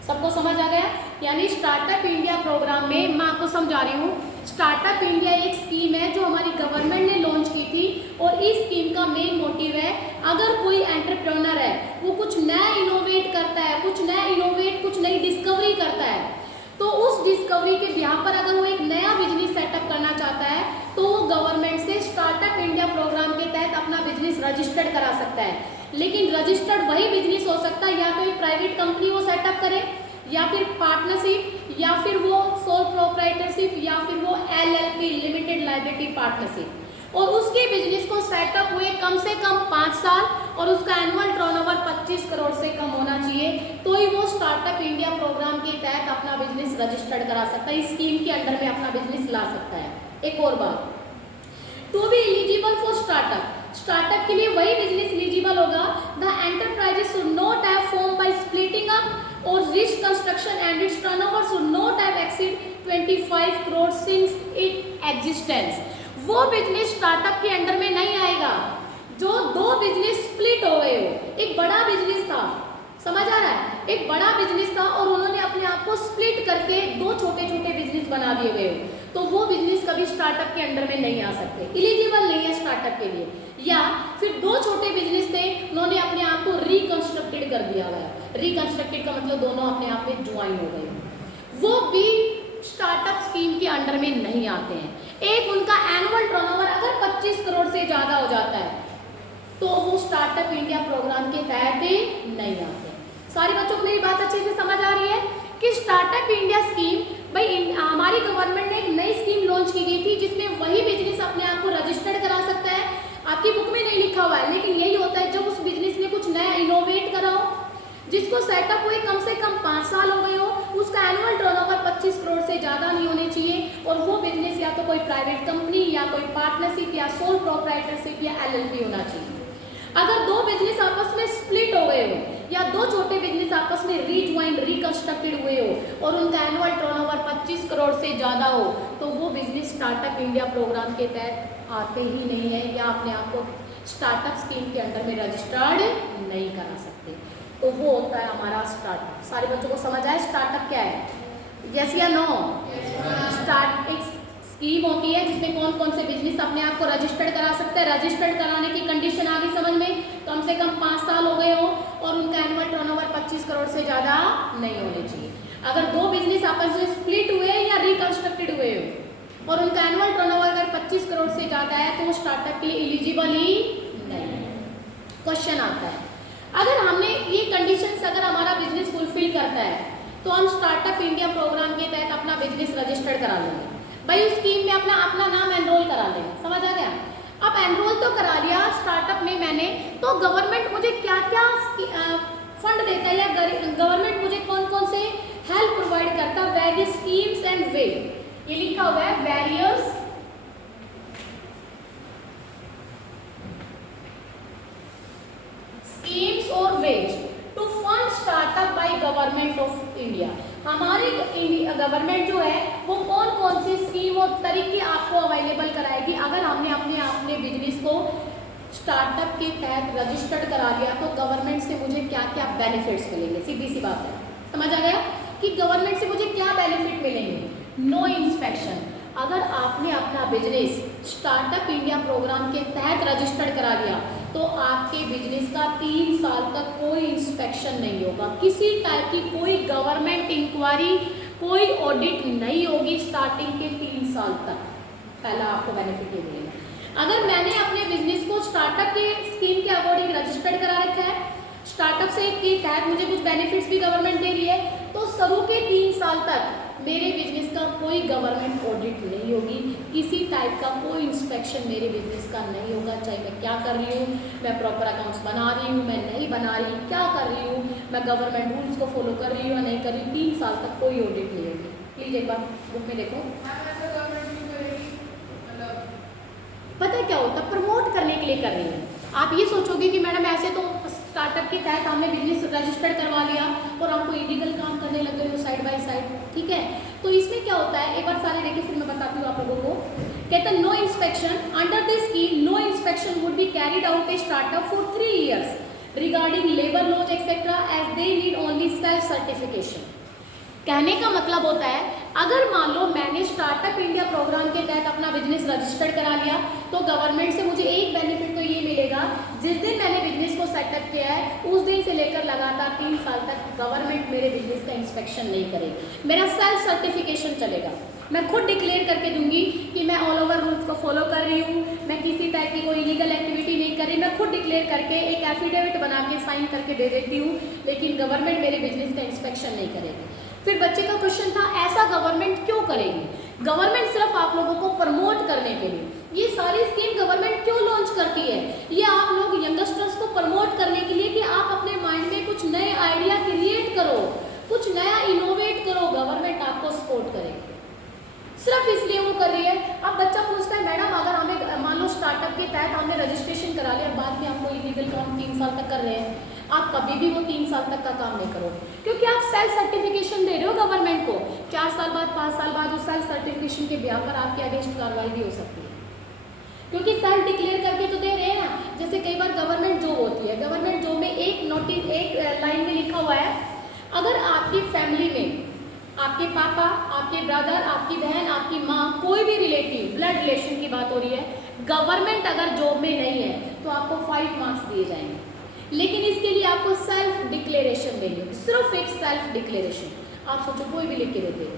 सबको समझ आ गया? यानी स्टार्टअप इंडिया प्रोग्राम में मैं आपको समझा रही हूँ, स्टार्टअप इंडिया एक स्कीम है जो हमारी गवर्नमेंट ने लॉन्च की थी और इस स्कीम का मेन मोटिव है, अगर कोई एंटरप्रेन्योर है वो कुछ नया इनोवेट करता है, कुछ नई डिस्कवरी करता है, तो उस डिस्कवरी के बिहाफ पर अगर वो एक नया बिजनेस सेटअप करना चाहता है तो वो गवर्नमेंट से स्टार्टअप इंडिया प्रोग्राम के तहत अपना बिजनेस रजिस्टर्ड करा सकता है। लेकिन रजिस्टर्ड वही बिजनेस हो सकता है, या तो एक प्राइवेट कंपनी वो सेटअप करे, या फिर पार्टनरशिप, या फिर वो सोल प्रोप्राइटरशिप, या फिर वो LLP लिमिटेड लायबिलिटी पार्टनरशिप, और उसके बिजनेस को सेटअप हुए कम से कम 5 साल और उसका एनुअल टर्नओवर 25 करोड़ से कम होना चाहिए, तो ही वो स्टार्टअप इंडिया प्रोग्राम के तहत अपना बिजनेस रजिस्टर्ड करा सकता है, इस स्कीम के अंडर में अपना बिजनेस ला सकता है। एक और बात, to be eligible for startup के लिए वही बिजनेस एलिजिबल होगा, the enterprises should not have form by splitting up or reconstruction and its turnover should not have exceed 25 crore since it existence. वो बिजनेस स्टार्टअप के अंडर में नहीं आएगा जो 2 बिजनेस स्प्लिट हो गए हो। एक बड़ा बिजनेस था, समझ आ रहा है, एक बड़ा बिजनेस था और उन्होंने अपने आप को स्प्लिट करके 2 छोटे छोटे बिजनेस बना दिए गए हो, तो वो बिजनेस कभी स्टार्टअप के अंडर में नहीं आ सकते, एलिजिबल नहीं है स्टार्टअप के लिए। या फिर 2 छोटे बिजनेस थे, उन्होंने अपने आप को रिकंस्ट्रक्टेड कर दिया गया, रिकंस्ट्रक्टेड का मतलब दोनों अपने आप में ज्वाइन हो गए, वो भी स्टार्टअप स्कीम के अंडर में नहीं आते हैं। एक उनका एनुअल टर्नओवर अगर 25 करोड़ से ज़्यादा हो जाता है तो वो स्टार्टअप इंडिया प्रोग्राम के तहत नहीं आते। सारे बच्चों को मेरी बात अच्छे से समझ आ रही है कि स्टार्टअप इंडिया स्कीम, भाई हमारी गवर्नमेंट ने एक नई स्कीम लॉन्च की गई थी जिसमें वही बिजनेस अपने आप को रजिस्टर्ड करा सकता है। आपकी बुक में नहीं लिखा हुआ है, लेकिन यही होता है जब उस बिजनेस ने कुछ नया इनोवेट करा हो, जिसको सेटअप हुए कम से कम 5 साल हो गए हो, उसका एनुअल टर्नओवर 25 करोड़ से ज़्यादा नहीं होने चाहिए, और वो बिजनेस या तो कोई प्राइवेट कंपनी या कोई पार्टनरशिप या सोल प्रोप्राइटरशिप या LLP होना चाहिए। अगर 2 बिजनेस आपस में स्प्लिट हो गए हो या 2 छोटे बिजनेस आपस में रीज्वाइन रिकंस्ट्रक्टेड हुए हो और उनका एनुअल टर्नओवर 25 करोड़ से ज़्यादा हो, तो वो बिजनेस स्टार्टअप इंडिया प्रोग्राम के तहत आते ही नहीं है या अपने आप को स्टार्टअप स्कीम के अंडर में रजिस्टर्ड नहीं करा सकते। तो वो होता है हमारा स्टार्टअप। सारे बच्चों को समझ आए स्टार्टअप क्या है? यस या नो? स्टार्ट एक स्कीम होती है जिसमें कौन कौन से बिजनेस अपने आप को रजिस्टर्ड करा सकते हैं। रजिस्टर्ड कराने की कंडीशन आ गई समझ में, कम से कम 5 साल हो गए हो और उनका एनुअल टर्नओवर 25 करोड़ से ज़्यादा नहीं होने चाहिए। अगर 2 बिजनेस आपस में स्प्लिट हुए या रिकंस्ट्रक्टेड हुए हो और उनका एनुअल टर्नओवर अगर 25 करोड़ से ज़्यादा है तो वो स्टार्टअप के लिए एलिजिबल ही नहीं है। क्वेश्चन आता है, अगर हमने ये कंडीशंस अगर हमारा बिजनेस फुलफिल करता है तो हम स्टार्टअप इंडिया प्रोग्राम के तहत अपना बिजनेस रजिस्टर्ड करा लेंगे। भाई उस स्कीम में अपना नाम एनरोल करा लेंगे, समझ आ गया? अब एनरोल तो करा लिया स्टार्टअप में मैंने, तो गवर्नमेंट मुझे क्या क्या फंड देता है या गवर्नमेंट मुझे कौन कौन से हेल्प प्रोवाइड करता है? वेरियस स्कीम्स एंड वे, ये लिखा हुआ है वेरियस स्कीम्स और ways to fund startup by government of India. हमारी गवर्नमेंट जो है वो कौन कौन सी स्कीम और तरीके आपको अवेलेबल कराएगी अगर हमने अपने बिजनेस को स्टार्टअप के तहत रजिस्टर्ड करा लिया, तो गवर्नमेंट से मुझे क्या क्या बेनिफिट्स मिलेंगे। सीधी सी बात है, समझ आ गया कि गवर्नमेंट से मुझे क्या बेनिफिट मिलेंगे। नो इंस्पेक्शन, अगर आपने अपना बिजनेस स्टार्टअप इंडिया प्रोग्राम के तहत रजिस्टर्ड करा लिया तो आपके बिजनेस का 3 साल तक कोई इंस्पेक्शन नहीं होगा, किसी टाइप की कोई गवर्नमेंट इंक्वायरी, कोई ऑडिट नहीं होगी स्टार्टिंग के 3 साल तक। पहला आपको बेनिफिट ये मिलेगा। अगर मैंने अपने बिजनेस को स्टार्टअप के स्कीम के अकॉर्डिंग रजिस्टर्ड करा रखा है, स्टार्टअप से के तहत मुझे कुछ बेनिफिट्स भी गवर्नमेंट दे रही है, तो शुरू के 3 साल तक मेरे बिजनेस का कोई गवर्नमेंट ऑडिट नहीं होगी, किसी टाइप का कोई इंस्पेक्शन मेरे बिजनेस का नहीं होगा, चाहे मैं क्या कर रही हूँ, मैं प्रॉपर अकाउंट्स बना रही हूँ, मैं नहीं बना रही, क्या कर रही हूँ, मैं गवर्नमेंट रूल्स को फॉलो कर रही हूँ या नहीं कर रही हूँ, 3 साल तक कोई ऑडिट नहीं होगी। प्लीज एक बार बुक में देखो। पता है क्या होता है, प्रमोट करने के लिए कर रही है। आप ये सोचोगे कि मैडम ऐसे तो स्टार्टअप के तहत हमने बिजनेस रजिस्टर्ड करवा लिया और आपको इलीगल काम करने लग गए हो साइड बाय साइड, ठीक है। तो इसमें क्या होता है, एक बार सारे देखिए फिर मैं बताती हूँ आप लोगों को। कहता है no inspection under this scheme, no inspection would be carried out a startup for 3 years regarding labour laws etcetera as they need only self certification. कहने का मतलब होता है, अगर मान लो मैंने स्टार्टअप इंडिया प्रोग्राम के तहत अपना बिजनेस रजिस्टर्ड करा लिया तो गवर्नमेंट से मुझे एक बेनिफिट तो ये मिलेगा, जिस दिन मैंने बिजनेस को सेटअप किया है उस दिन से लेकर लगातार 3 साल तक गवर्नमेंट मेरे बिजनेस का इंस्पेक्शन नहीं करेगी, मेरा सेल्फ सर्टिफिकेशन चलेगा। मैं खुद डिक्लेयर करके दूंगी कि मैं ऑल ओवर रूल्स को फॉलो कर रही हूँ, मैं किसी टाइप की कोई इलीगल एक्टिविटी नहीं कर रही, मैं खुद डिक्लेयर करके एक एफिडेविट बना के साइन करके दे देती हूँ, लेकिन गवर्नमेंट मेरे बिजनेस का इंस्पेक्शन नहीं करेगी। फिर बच्चे का क्वेश्चन था, ऐसा गवर्नमेंट क्यों करेगी? गवर्नमेंट सिर्फ आप लोगों को प्रमोट करने के लिए ये सारी स्कीम गवर्नमेंट क्यों लॉन्च करती है? ये आप लोग यंगस्टर्स को प्रमोट करने के लिए कि आप अपने माइंड में कुछ नए आइडिया क्रिएट करो, कुछ नया इनोवेट करो, गवर्नमेंट आपको सपोर्ट करेगी, सिर्फ इसलिए वो कर रही है। अब बच्चा पूछता है मैडम अगर हमें मान लो स्टार्टअप के तहत हमने रजिस्ट्रेशन करा लिया, बाद में हमको इलीगल काम 3 साल तक कर रहे हैं, आप कभी भी वो 3 साल तक का काम नहीं करोगे, क्योंकि आप सेल्फ सर्टिफिकेशन दे रहे हो गवर्नमेंट को। 4 साल बाद 5 साल बाद उस सेल्फ सर्टिफिकेशन के ब्याह पर आपके अगेंस्ट कार्रवाई भी हो सकती है, क्योंकि सेल्फ डिक्लेयर करके तो दे रहे हैं ना। जैसे कई बार गवर्नमेंट जॉब होती है, गवर्नमेंट जॉब में एक लाइन में लिखा हुआ है, अगर आपकी फैमिली में आपके पापा, आपके ब्रदर, आपकी बहन, आपकी माँ, कोई भी रिलेटिव, ब्लड रिलेशन की बात हो रही है, गवर्नमेंट अगर जॉब में नहीं है तो आपको 5 मार्क्स दिए जाएंगे, लेकिन इसके लिए आपको सेल्फ डिक्लेरेशन देनी होगी, सिर्फ एक सेल्फ डिक्लेरेशन। आप सोचो कोई भी लिख के देते हो,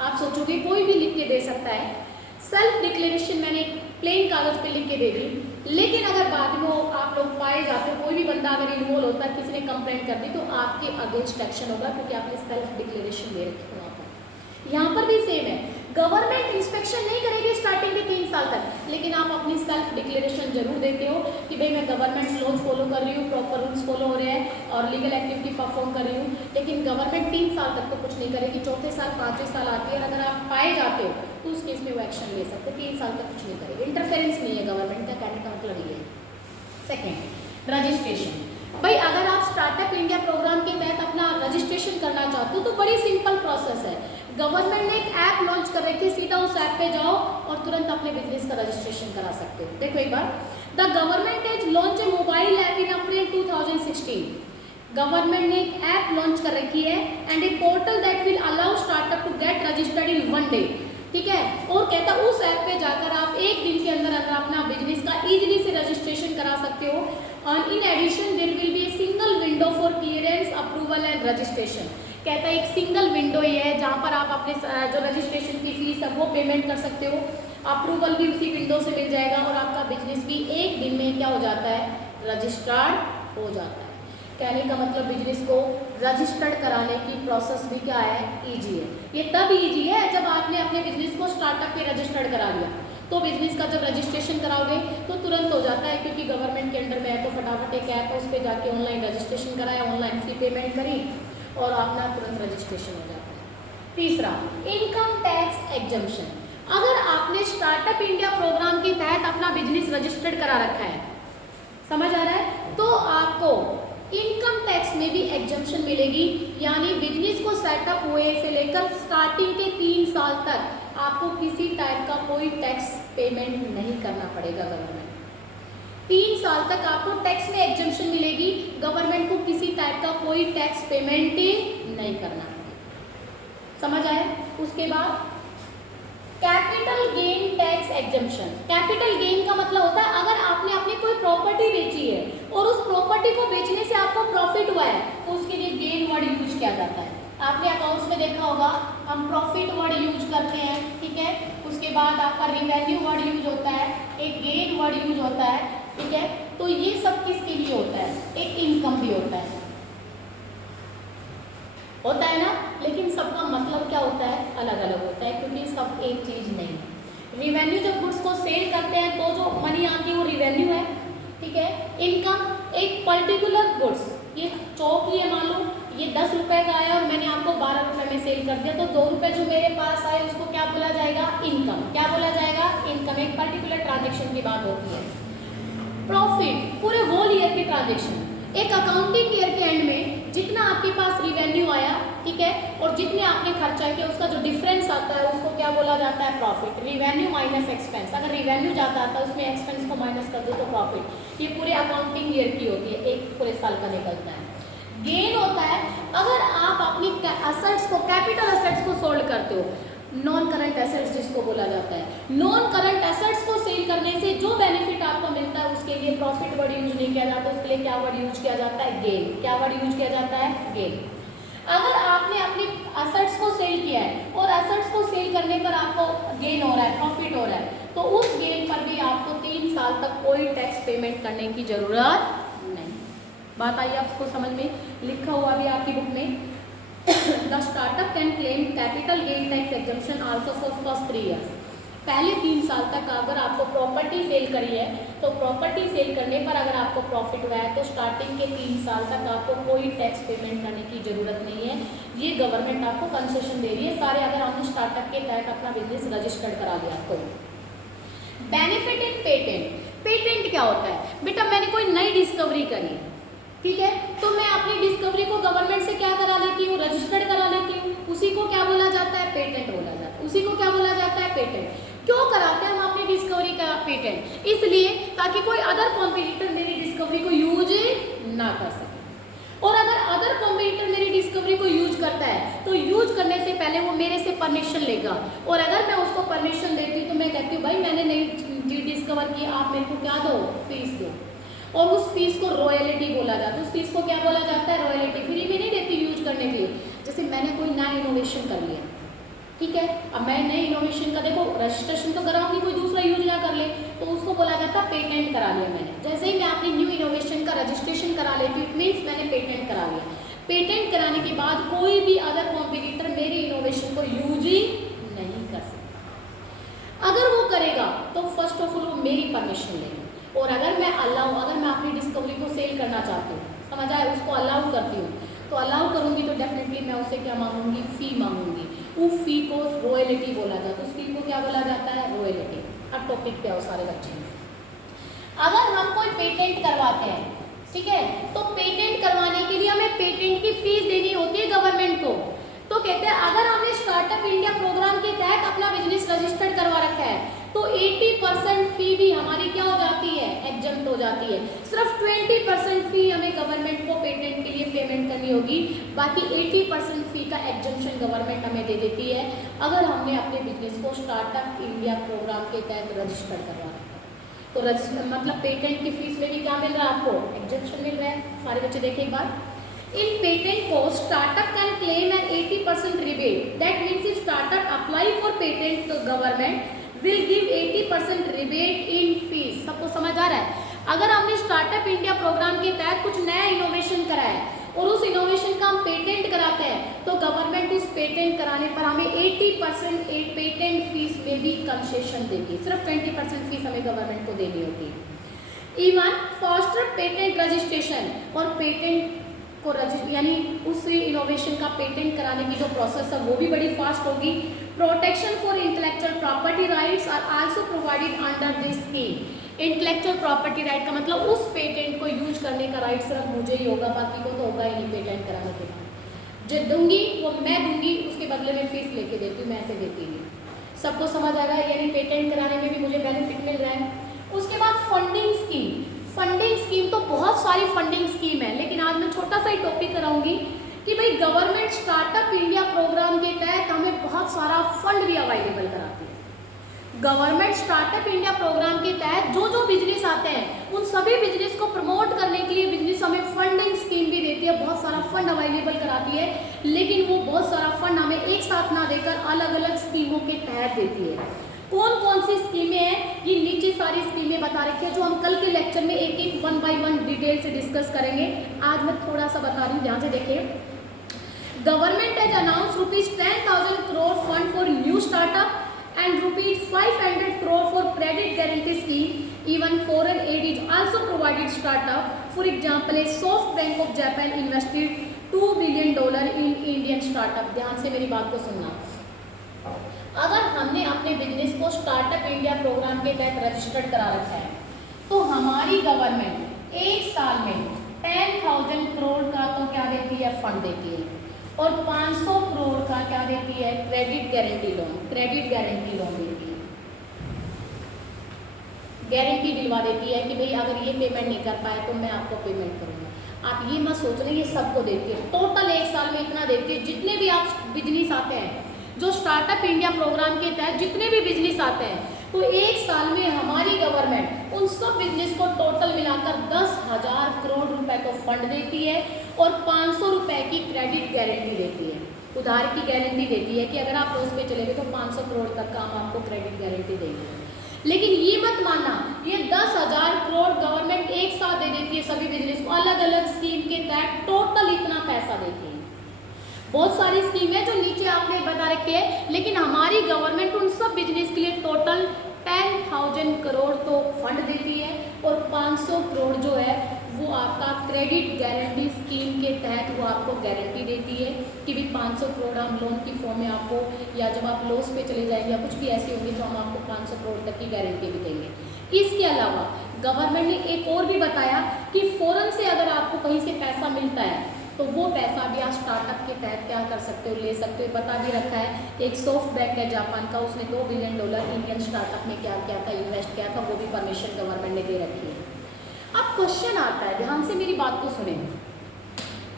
आप सोचोगे कोई भी लिख के दे सकता है, सेल्फ डिक्लेरेशन मैंने प्लेन कागज पे लिख के दे दी, लेकिन अगर बाद में आप लोग पाए जाते हो, कोई भी बंदा अगर इन्वॉल्व होता है, किसी ने कंप्लेंट कर दी तो आपके अगेंस्ट एक्शन होगा, क्योंकि आपने सेल्फ डिक्लेरेशन दे रखी है। वहाँ पर यहाँ पर भी सेम है, गवर्नमेंट इंस्पेक्शन नहीं करेगी स्टार्टिंग के 3 साल तक, लेकिन आप अपनी सेल्फ डिक्लेरेशन जरूर देते हो कि भाई मैं गवर्नमेंट लॉज फॉलो कर रही हूँ, प्रॉपर रूल्स फॉलो हो रहे हैं और लीगल एक्टिविटी परफॉर्म कर रही हूँ, लेकिन गवर्नमेंट 3 साल तक तो कुछ नहीं करेगी, चौथे साल 5वें साल आती है, अगर आप पाए जाते हो तो उस केस में वो एक्शन ले सकते, 3 साल तक कुछ नहीं करेगी, इंटरफेरेंस नहीं है गवर्नमेंट का, कहने का मतलब ये है। Second, registration. भाई अगर आप स्टार्टअप इंडिया प्रोग्राम के तहत अपना रजिस्ट्रेशन करना चाहते हो तो बड़ी सिंपल प्रोसेस है, गवर्नमेंट ने एक ऐप लॉन्च कर रखी है, सीधा उस ऐप पे जाओ और तुरंत अपने बिजनेस का रजिस्ट्रेशन करा सकते हो। देखो एक बार, the government has launch a mobile app in April 2016। Government ने एक ऐप लॉन्च कर रखी है and a portal that will allow startup to get registered in 1 day, ठीक है। और कहता उस ऐप पे जाकर आप एक दिन के अंदर अंदर अपना बिजनेस का इजीली से रजिस्ट्रेशन करा सकते हो। और in addition there will be a single window for clearance, approval and registration. कहता है एक सिंगल विंडो ये है जहाँ पर आप अपने जो रजिस्ट्रेशन की फीस है वो पेमेंट कर सकते हो, अप्रूवल भी उसी विंडो से मिल जाएगा और आपका बिजनेस भी एक दिन में क्या हो जाता है, रजिस्टर्ड हो जाता है। कहने का मतलब बिजनेस को रजिस्टर्ड कराने की प्रोसेस भी क्या है, ईजी है। ये तब ईजी है जब आपने अपने बिजनेस को स्टार्टअप पे रजिस्टर्ड करा दिया, तो बिजनेस का जब रजिस्ट्रेशन कराओगे तो तुरंत हो जाता है, क्योंकि गवर्नमेंट के अंडर में है तो फटाफट एक ऐप है उस पर जाके ऑनलाइन रजिस्ट्रेशन कराया, ऑनलाइन फी पेमेंट करी और अपना तुरंत रजिस्ट्रेशन हो जाता है। तीसरा, इनकम टैक्स एग्जम्पशन। अगर आपने स्टार्टअप इंडिया प्रोग्राम के तहत अपना बिजनेस रजिस्टर्ड करा रखा है, समझ आ रहा है, तो आपको इनकम टैक्स में भी एग्जम्पशन मिलेगी, यानी बिजनेस को सेटअप हुए से लेकर स्टार्टिंग के 3 साल तक आपको किसी टाइप का कोई टैक्स पेमेंट नहीं करना पड़ेगा गवर्नमेंट। 3 साल तक आपको टैक्स में एग्जम्पशन मिलेगी, गवर्नमेंट को किसी टाइप का कोई टैक्स पेमेंट नहीं करना पड़ेगा। समझ आए? उसके बाद capital gain tax exemption. Capital gain का मतलब होता है अगर आपने अपनी कोई प्रॉपर्टी बेची है और उस प्रॉपर्टी को बेचने से आपको प्रॉफिट हुआ है तो उसके लिए गेन वर्ड यूज किया जाता है। आपने अकाउंट्स में देखा होगा हम प्रॉफिट वर्ड यूज करते हैं, ठीक है। उसके बाद आपका रिवेन्यू वर्ड यूज होता है, एक गेन वर्ड यूज होता है, ठीक है। तो ये सब किसके लिए होता है, एक इनकम भी होता है। होता है ना, लेकिन सबका मतलब क्या होता है, अलग अलग होता है, क्योंकि सब एक चीज़ नहीं है। रिवेन्यू जब गुड्स को सेल करते हैं तो जो मनी आती है वो रिवेन्यू है, ठीक है। इनकम एक पर्टिकुलर गुड्स, ये चौक ही है, मान लो ये 10 रुपये का आया और मैंने आपको 12 रुपये में सेल कर दिया, तो 2 रुपये जो मेरे पास आए उसको क्या बोला जाएगा, इनकम। क्या बोला जाएगा, इनकम। एक पर्टिकुलर ट्रांजेक्शन की बात होती है। प्रॉफिट पूरे होल ईयर की ट्रांजेक्शन, एक अकाउंटिंग ईयर के एंड में जितना आपके पास रिवेन्यू आया, ठीक है, और जितने आपने खर्चा किया उसका जो डिफरेंस आता है उसको क्या बोला जाता है, प्रॉफिट। रिवेन्यू माइनस एक्सपेंस, अगर रिवेन्यू जाता था उसमें एक्सपेंस को माइनस कर दो तो प्रॉफिट। ये पूरे अकाउंटिंग ईयर की होती है, एक पूरे साल का निकलता है। गेन होता है अगर आप अपनी एसेट्स को, कैपिटल एसेट्स को सोल्ड करते हो, नॉन करंट एसेट्स जिसको बोला जाता है। नॉन करंट एसेट्स को सेल करने से जो बेनिफिट आपको मिलता है उसके लिए प्रॉफिट वर्ड यूज नहीं किया जाता, उसके लिए क्या वर्ड यूज किया जाता है, गेन। क्या वर्ड यूज किया जाता है, गेन। अगर आपने अपनी एसेट्स को सेल किया है और एसेट्स को सेल करने पर आपको गेन हो रहा है, प्रॉफिट हो रहा है, तो उस गेन पर भी आपको 3 साल तक कोई टैक्स पेमेंट करने की जरूरत नहीं। बात आई आपको समझ में, लिखा हुआ भी आपकी बुक में। The startup can claim capital gain tax exemption also for first 3 years. पहले 3 साल तक अगर आपको प्रॉपर्टी सेल करी है तो प्रॉपर्टी सेल करने पर अगर आपको प्रॉफिट हुआ है तो स्टार्टिंग के 3 साल तक आपको कोई टैक्स पेमेंट करने की जरूरत नहीं है। ये गवर्नमेंट आपको कंसेशन दे रही है सारे, अगर आपने स्टार्टअप के तहत अपना बिजनेस रजिस्टर्ड करा लिया तो। बेनिफिट इन पेटेंट, पेटेंट क्या होता है बेटा, मैंने कोई नई डिस्कवरी करी, ठीक है, तो मैं अपनी डिस्कवरी को गवर्नमेंट से क्या करा लेती हूँ, रजिस्टर्ड करा लेती हूँ, उसी को क्या बोला जाता है, पेटेंट बोला जाता है। उसी को क्या बोला जाता है, पेटेंट। क्यों कराते हैं हम अपनी डिस्कवरी का पेटेंट, इसलिए ताकि कोई अदर कॉम्पिटिटर मेरी डिस्कवरी को यूज ना कर सके। और अगर अदर कॉम्पिटिटर मेरी डिस्कवरी को यूज करता है तो यूज करने से पहले वो मेरे से परमिशन लेगा, और अगर मैं उसको परमिशन देती हूँ तो मैं कहती हूँ भाई मैंने नई चीज डिस्कवर की, आप मेरे को क्या दो, फीस दो, और उस फीस को रॉयल्टी बोला जाता है। उस फीस को क्या बोला जाता है, रॉयल्टी। फ्री में नहीं देती यूज करने के लिए। जैसे मैंने कोई नया इनोवेशन कर लिया, ठीक है, अब मैं नए इनोवेशन का देखो रजिस्ट्रेशन तो कराऊंगी, कोई दूसरा यूज ना कर ले, तो उसको बोला जाता है पेटेंट करा लिया मैंने। जैसे ही मैं अपनी न्यू इनोवेशन का रजिस्ट्रेशन करा लेती हूँ, इट मीन्स मैंने पेटेंट करा लिया। पेटेंट कराने के बाद कोई भी अदर कॉम्पिटिटर मेरी इनोवेशन को यूज ही नहीं कर सकता। अगर वो करेगा तो फर्स्ट ऑफ ऑल वो मेरी परमिशन लेगा, और अगर मैं अपनी डिस्कवरी को सेल करना चाहती हूँ, समझ आए, उसको अलाउ करती हूँ, तो अलाउ करूँगी तो डेफिनेटली मैं उससे क्या मांगूंगी, फ़ी मांगूंगी। उस फ़ी को रॉयल्टी बोला जाता है। उस फ़ी को क्या बोला जाता है, रॉयल्टी। अब टॉपिक पे आओ सारे बच्चे। अगर हम कोई पेटेंट करवाते हैं, ठीक है, तो पेटेंट करवाने के लिए हमें पेटेंट की फीस देनी होती है गवर्नमेंट को। तो कहते हैं अगर हमने स्टार्टअप इंडिया प्रोग्राम के तहत अपना बिजनेस रजिस्टर्ड करवा रखा है तो 80% फी भी हमारी क्या हो जाती है, एग्जम्प्ट हो जाती है। सिर्फ 20% फी हमें गवर्नमेंट को पेटेंट के लिए पेमेंट करनी होगी, बाकी 80% फी का एग्जम्पशन गवर्नमेंट हमें दे देती है अगर हमने अपने बिजनेस को स्टार्टअप इंडिया प्रोग्राम के तहत रजिस्टर्ड करवा रखा है। तो मतलब पेटेंट की फीस में भी क्या मिल रहा है आपको, एग्जम्पशन मिल रहा है। सारे बच्चे देखिए एक बार, इन पेटेंट को startup can claim an 80% rebate. That means if startup apply for patent तो government will give 80% rebate in fees. सबको समझ आ रहा है? अगर हमने स्टार्टअप इंडिया प्रोग्राम के तहत कुछ नया इनोवेशन करा है और उस इनोवेशन का हम पेटेंट कराते हैं तो गवर्नमेंट उस पेटेंट कराने पर हमें 80% पेटेंट फीस में भी कंसेशन देती है। सिर्फ 20% फीस हमें गवर्नमेंट को देनी होती है। इवन फास्टर पेटेंट रजिस्ट्रेशन, और पेटेंट को यानी उस इनोवेशन का पेटेंट कराने की जो प्रोसेस है वो भी बड़ी फास्ट होगी। Protection for intellectual property rights are also provided under this scheme. Intellectual property right का मतलब उस पेटेंट को यूज करने का राइट सिर्फ मुझे ही होगा, बाकी को तो होगा ही नहीं। पेटेंट कराने के बाद जो दूंगी वो मैं दूंगी, उसके बदले में फीस लेके देती हूँ, मैं ऐसे देती नहीं। सबको समझ आ रहा है? यानी पेटेंट कराने में भी मुझे बेनिफिट मिल रहा है। उसके बाद फंडिंग स्कीम। फंडिंग स्कीम तो बहुत सारी फंडिंग स्कीम है, लेकिन आज मैं छोटा सा ही टॉपिक कराऊंगी कि भाई गवर्नमेंट स्टार्टअप इंडिया प्रोग्राम के तहत हमें बहुत सारा फंड भी अवेलेबल कराती है। गवर्नमेंट स्टार्टअप इंडिया प्रोग्राम के तहत जो जो बिजनेस आते हैं उन सभी बिजनेस को प्रमोट करने के लिए बिजनेस हमें फंडिंग स्कीम भी देती है, बहुत सारा फंड अवेलेबल कराती है। लेकिन वो बहुत सारा फंड हमें एक साथ ना देकर अलग अलग स्कीमों के तहत देती है। कौन कौन सी स्कीमें हैं ये नीचे सारी स्कीमें बता रखी है, जो हम कल के लेक्चर में एक एक 1 by 1 डिटेल से डिस्कस करेंगे। आज मैं थोड़ा सा बता रही हूँ, ध्यान से देखिए। Government has announce ₹10,000 crore fund for new startup and ₹500 crore for credit guarantee scheme. Even foreign aid is also provided startup. For example, a SoftBank of Japan invested $2 billion in Indian startup. ध्यान से मेरी बात को सुनना। अगर हमने अपने बिजनेस को स्टार्टअप इंडिया प्रोग्राम के तहत रजिस्टर्ड करा रखा है तो हमारी गवर्नमेंट एक साल में 10,000 करोड़ का तो क्या देती है, फंड देती है, और 500 करोड़ का क्या देती है, क्रेडिट गारंटी लोन देती है, गारंटी दिलवा देती है कि भाई अगर ये पेमेंट नहीं कर पाए तो मैं आपको पेमेंट करूँगा। आप ये मत सोच रहे ये सबको देती है, टोटल एक साल में इतना देती है। जितने भी आप बिजनेस आते हैं जो स्टार्टअप इंडिया प्रोग्राम के तहत जितने भी बिजनेस आते हैं तो एक साल में हमारी गवर्नमेंट उन सब बिजनेस को टोटल मिलाकर 10,000 करोड़ रुपए को फंड देती है और 500 रुपए की क्रेडिट गारंटी देती है, उधार की गारंटी देती है कि अगर आप रोज पे चलेंगे तो 500 करोड़ तक का हम आपको क्रेडिट गारंटी देंगे। लेकिन ये मत मानना ये 10,000 करोड़ गवर्नमेंट एक साथ दे देती है सभी बिजनेस को, अलग अलग स्कीम के तहत टोटल इतना पैसा देती है। बहुत सारी स्कीम है जो नीचे आपने बता रखी है, लेकिन हमारी गवर्नमेंट उन सब बिजनेस के लिए टोटल 10,000 करोड़ तो फंड देती है और 500 करोड़ जो है वो आपका क्रेडिट गारंटी स्कीम के तहत वो आपको गारंटी देती है कि भी 500 करोड़ हम लोन की फॉर्म में आपको, या जब आप लॉस पे चले जाएंगे या कुछ भी ऐसी होंगी तो हम आपको 500 करोड़ तक की गारंटी भी देंगे। इसके अलावा गवर्नमेंट ने एक और भी बताया कि फॉरेन से अगर आपको कहीं से पैसा मिलता है तो वो पैसा भी आप स्टार्टअप के तहत क्या कर सकते हो, ले सकते हो। बता भी रखा है एक SoftBank है जापान का, उसने $2 बिलियन इंडियन स्टार्टअप में क्या किया था, इन्वेस्ट किया था, वो भी परमिशन गवर्नमेंट ने दे रखी है। अब क्वेश्चन आता है, ध्यान से मेरी बात को सुने,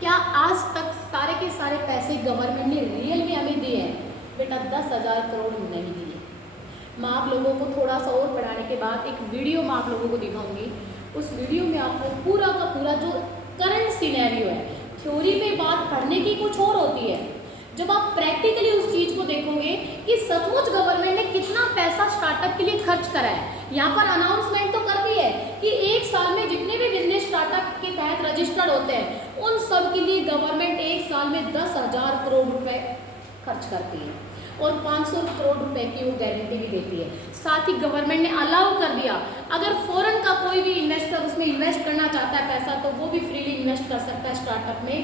क्या आज तक सारे के सारे पैसे गवर्नमेंट ने रियल में हमें दिए हैं? बेटा 10,000 करोड़ नहीं दिए। मैं आप लोगों को थोड़ा सा और पढ़ाने के बाद एक वीडियो मैं आप लोगों को दिखाऊंगी। उस वीडियो में आपको पूरा का पूरा जो करंट सिनेरियो है, थ्योरी में बात पढ़ने की कुछ और होती है, जब आप प्रैक्टिकली उस चीज को देखोगे कि सचमुच गवर्नमेंट ने कितना पैसा स्टार्टअप के लिए खर्च करा है। यहाँ पर अनाउंसमेंट तो कर दी है कि एक साल में जितने भी बिजनेस स्टार्टअप के तहत रजिस्टर्ड होते हैं उन सब के लिए गवर्नमेंट एक साल में 10,000 करोड़ रुपए खर्च करती है और 500 करोड़ रुपए की वो गारंटी भी देती है। साथ ही गवर्नमेंट ने अलाउ कर दिया अगर फॉरेन का कोई भी इन्वेस्टर उसमें इन्वेस्ट करना चाहता है पैसा तो वो भी फ्रीली इन्वेस्ट कर सकता है स्टार्टअप में,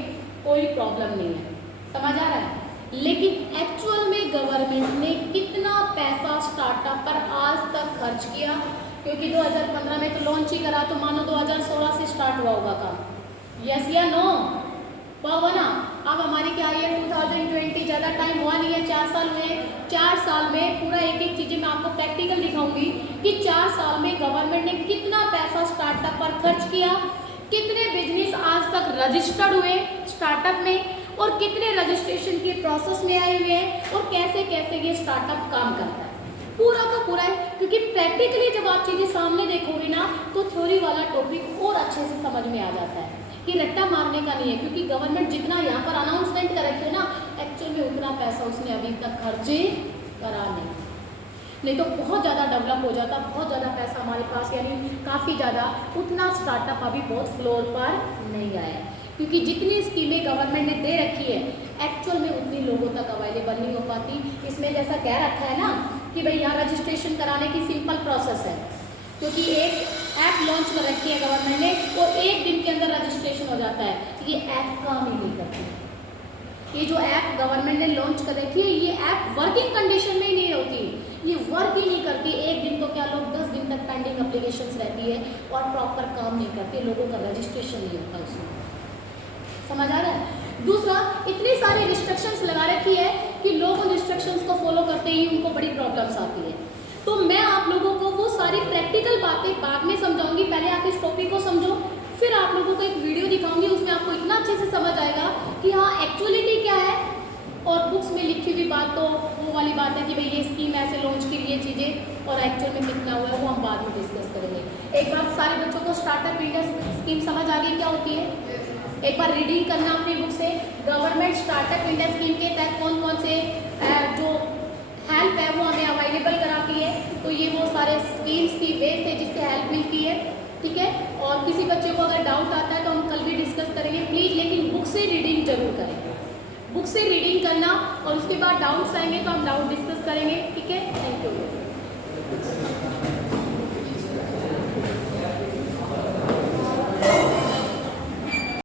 कोई प्रॉब्लम नहीं है। समझ आ रहा है? लेकिन एक्चुअल में गवर्नमेंट ने कितना पैसा स्टार्टअप पर आज तक खर्च किया? क्योंकि 2015 में तो लॉन्च ही करा, तो मानो 2016 से स्टार्ट हुआ होगा काम। यस या नो? हुआ ना? अब हमारी क्या है 2020, ज़्यादा टाइम हुआ नहीं है, 4 साल हुए। 4 साल में पूरा एक एक चीज़ें मैं आपको प्रैक्टिकल दिखाऊंगी कि 4 साल में गवर्नमेंट ने कितना पैसा स्टार्टअप पर खर्च किया, कितने बिजनेस आज तक रजिस्टर्ड हुए स्टार्टअप में और कितने रजिस्ट्रेशन के प्रोसेस में आए हुए हैं और कैसे कैसे ये स्टार्टअप काम करता है, पूरा का पूरा है। क्योंकि प्रैक्टिकली जब आप चीज़ें सामने देखोगे ना तो थ्योरी वाला टॉपिक और अच्छे से समझ में आ जाता है कि रट्टा मारने का नहीं है। क्योंकि गवर्नमेंट जितना यहाँ पर अनाउंसमेंट कर रखी है ना, एक्चुअल में उतना पैसा उसने अभी तक खर्च करा नहीं तो बहुत ज़्यादा डेवलप हो जाता, बहुत ज़्यादा पैसा हमारे पास, यानी काफ़ी ज़्यादा। उतना स्टार्टअप अभी बहुत फ्लोर पर नहीं आया है क्योंकि जितनी स्कीमें गवर्नमेंट ने दे रखी है एक्चुअल में उतनी लोगों तक अवेलेबल नहीं हो पाती। इसमें जैसा कह रखा है ना कि भाई यहाँ रजिस्ट्रेशन कराने की सिंपल प्रोसेस है, क्योंकि एक ऐप लॉन्च कर रखी है गवर्नमेंट ने और 1 दिन के अंदर रजिस्ट्रेशन हो जाता है। ये ऐप काम ही नहीं करती है। ये जो ऐप गवर्नमेंट ने लॉन्च कर रखी है ये ऐप वर्किंग कंडीशन में ही नहीं होती, ये वर्क ही नहीं करती। 1 दिन तो क्या लोग 10 दिन तक पेंडिंग एप्लीकेशंस रहती है और प्रॉपर काम नहीं करती, लोगों का रजिस्ट्रेशन नहीं होता उसमें। समझ आ रहा है? दूसरा, इतनी सारी रिस्ट्रिक्शंस लगा रखी है कि लोग उन रिस्ट्रिक्शंस को फॉलो करते ही उनको बड़ी प्रॉब्लम्स आती है। तो मैं आप लोगों को वो सारी प्रैक्टिकल बातें बाद में समझाऊंगी, पहले आप इस टॉपिक को समझो, फिर आप लोगों को एक वीडियो दिखाऊंगी, उसमें आपको इतना अच्छे से समझ आएगा कि हाँ एक्चुअलिटी क्या है। और बुक्स में लिखी हुई बात तो वो वाली बात है कि भाई ये स्कीम ऐसे लॉन्च की ये चीज़ें और एक्चुअल में कितना हुआ है वो हम बाद में डिस्कस करेंगे। एक बार सारे बच्चों को स्टार्टअप इंडिया स्कीम समझ आ गई क्या होती है? एक बार रीडिंग करना अपनी बुक से। गवर्नमेंट स्टार्टअप इंडिया स्कीम के तहत कौन कौन से जो हेल्प है वो हमें अवेलेबल कराती है, तो ये वो सारे स्कीम्स की वे थे जिससे हेल्प मिलती है। ठीक है, और किसी बच्चे को अगर डाउट आता है तो हम कल भी डिस्कस करेंगे प्लीज़, लेकिन बुक से रीडिंग जरूर करें। बुक से रीडिंग करना और उसके बाद डाउट्स आएंगे तो हम डाउट डिस्कस करेंगे।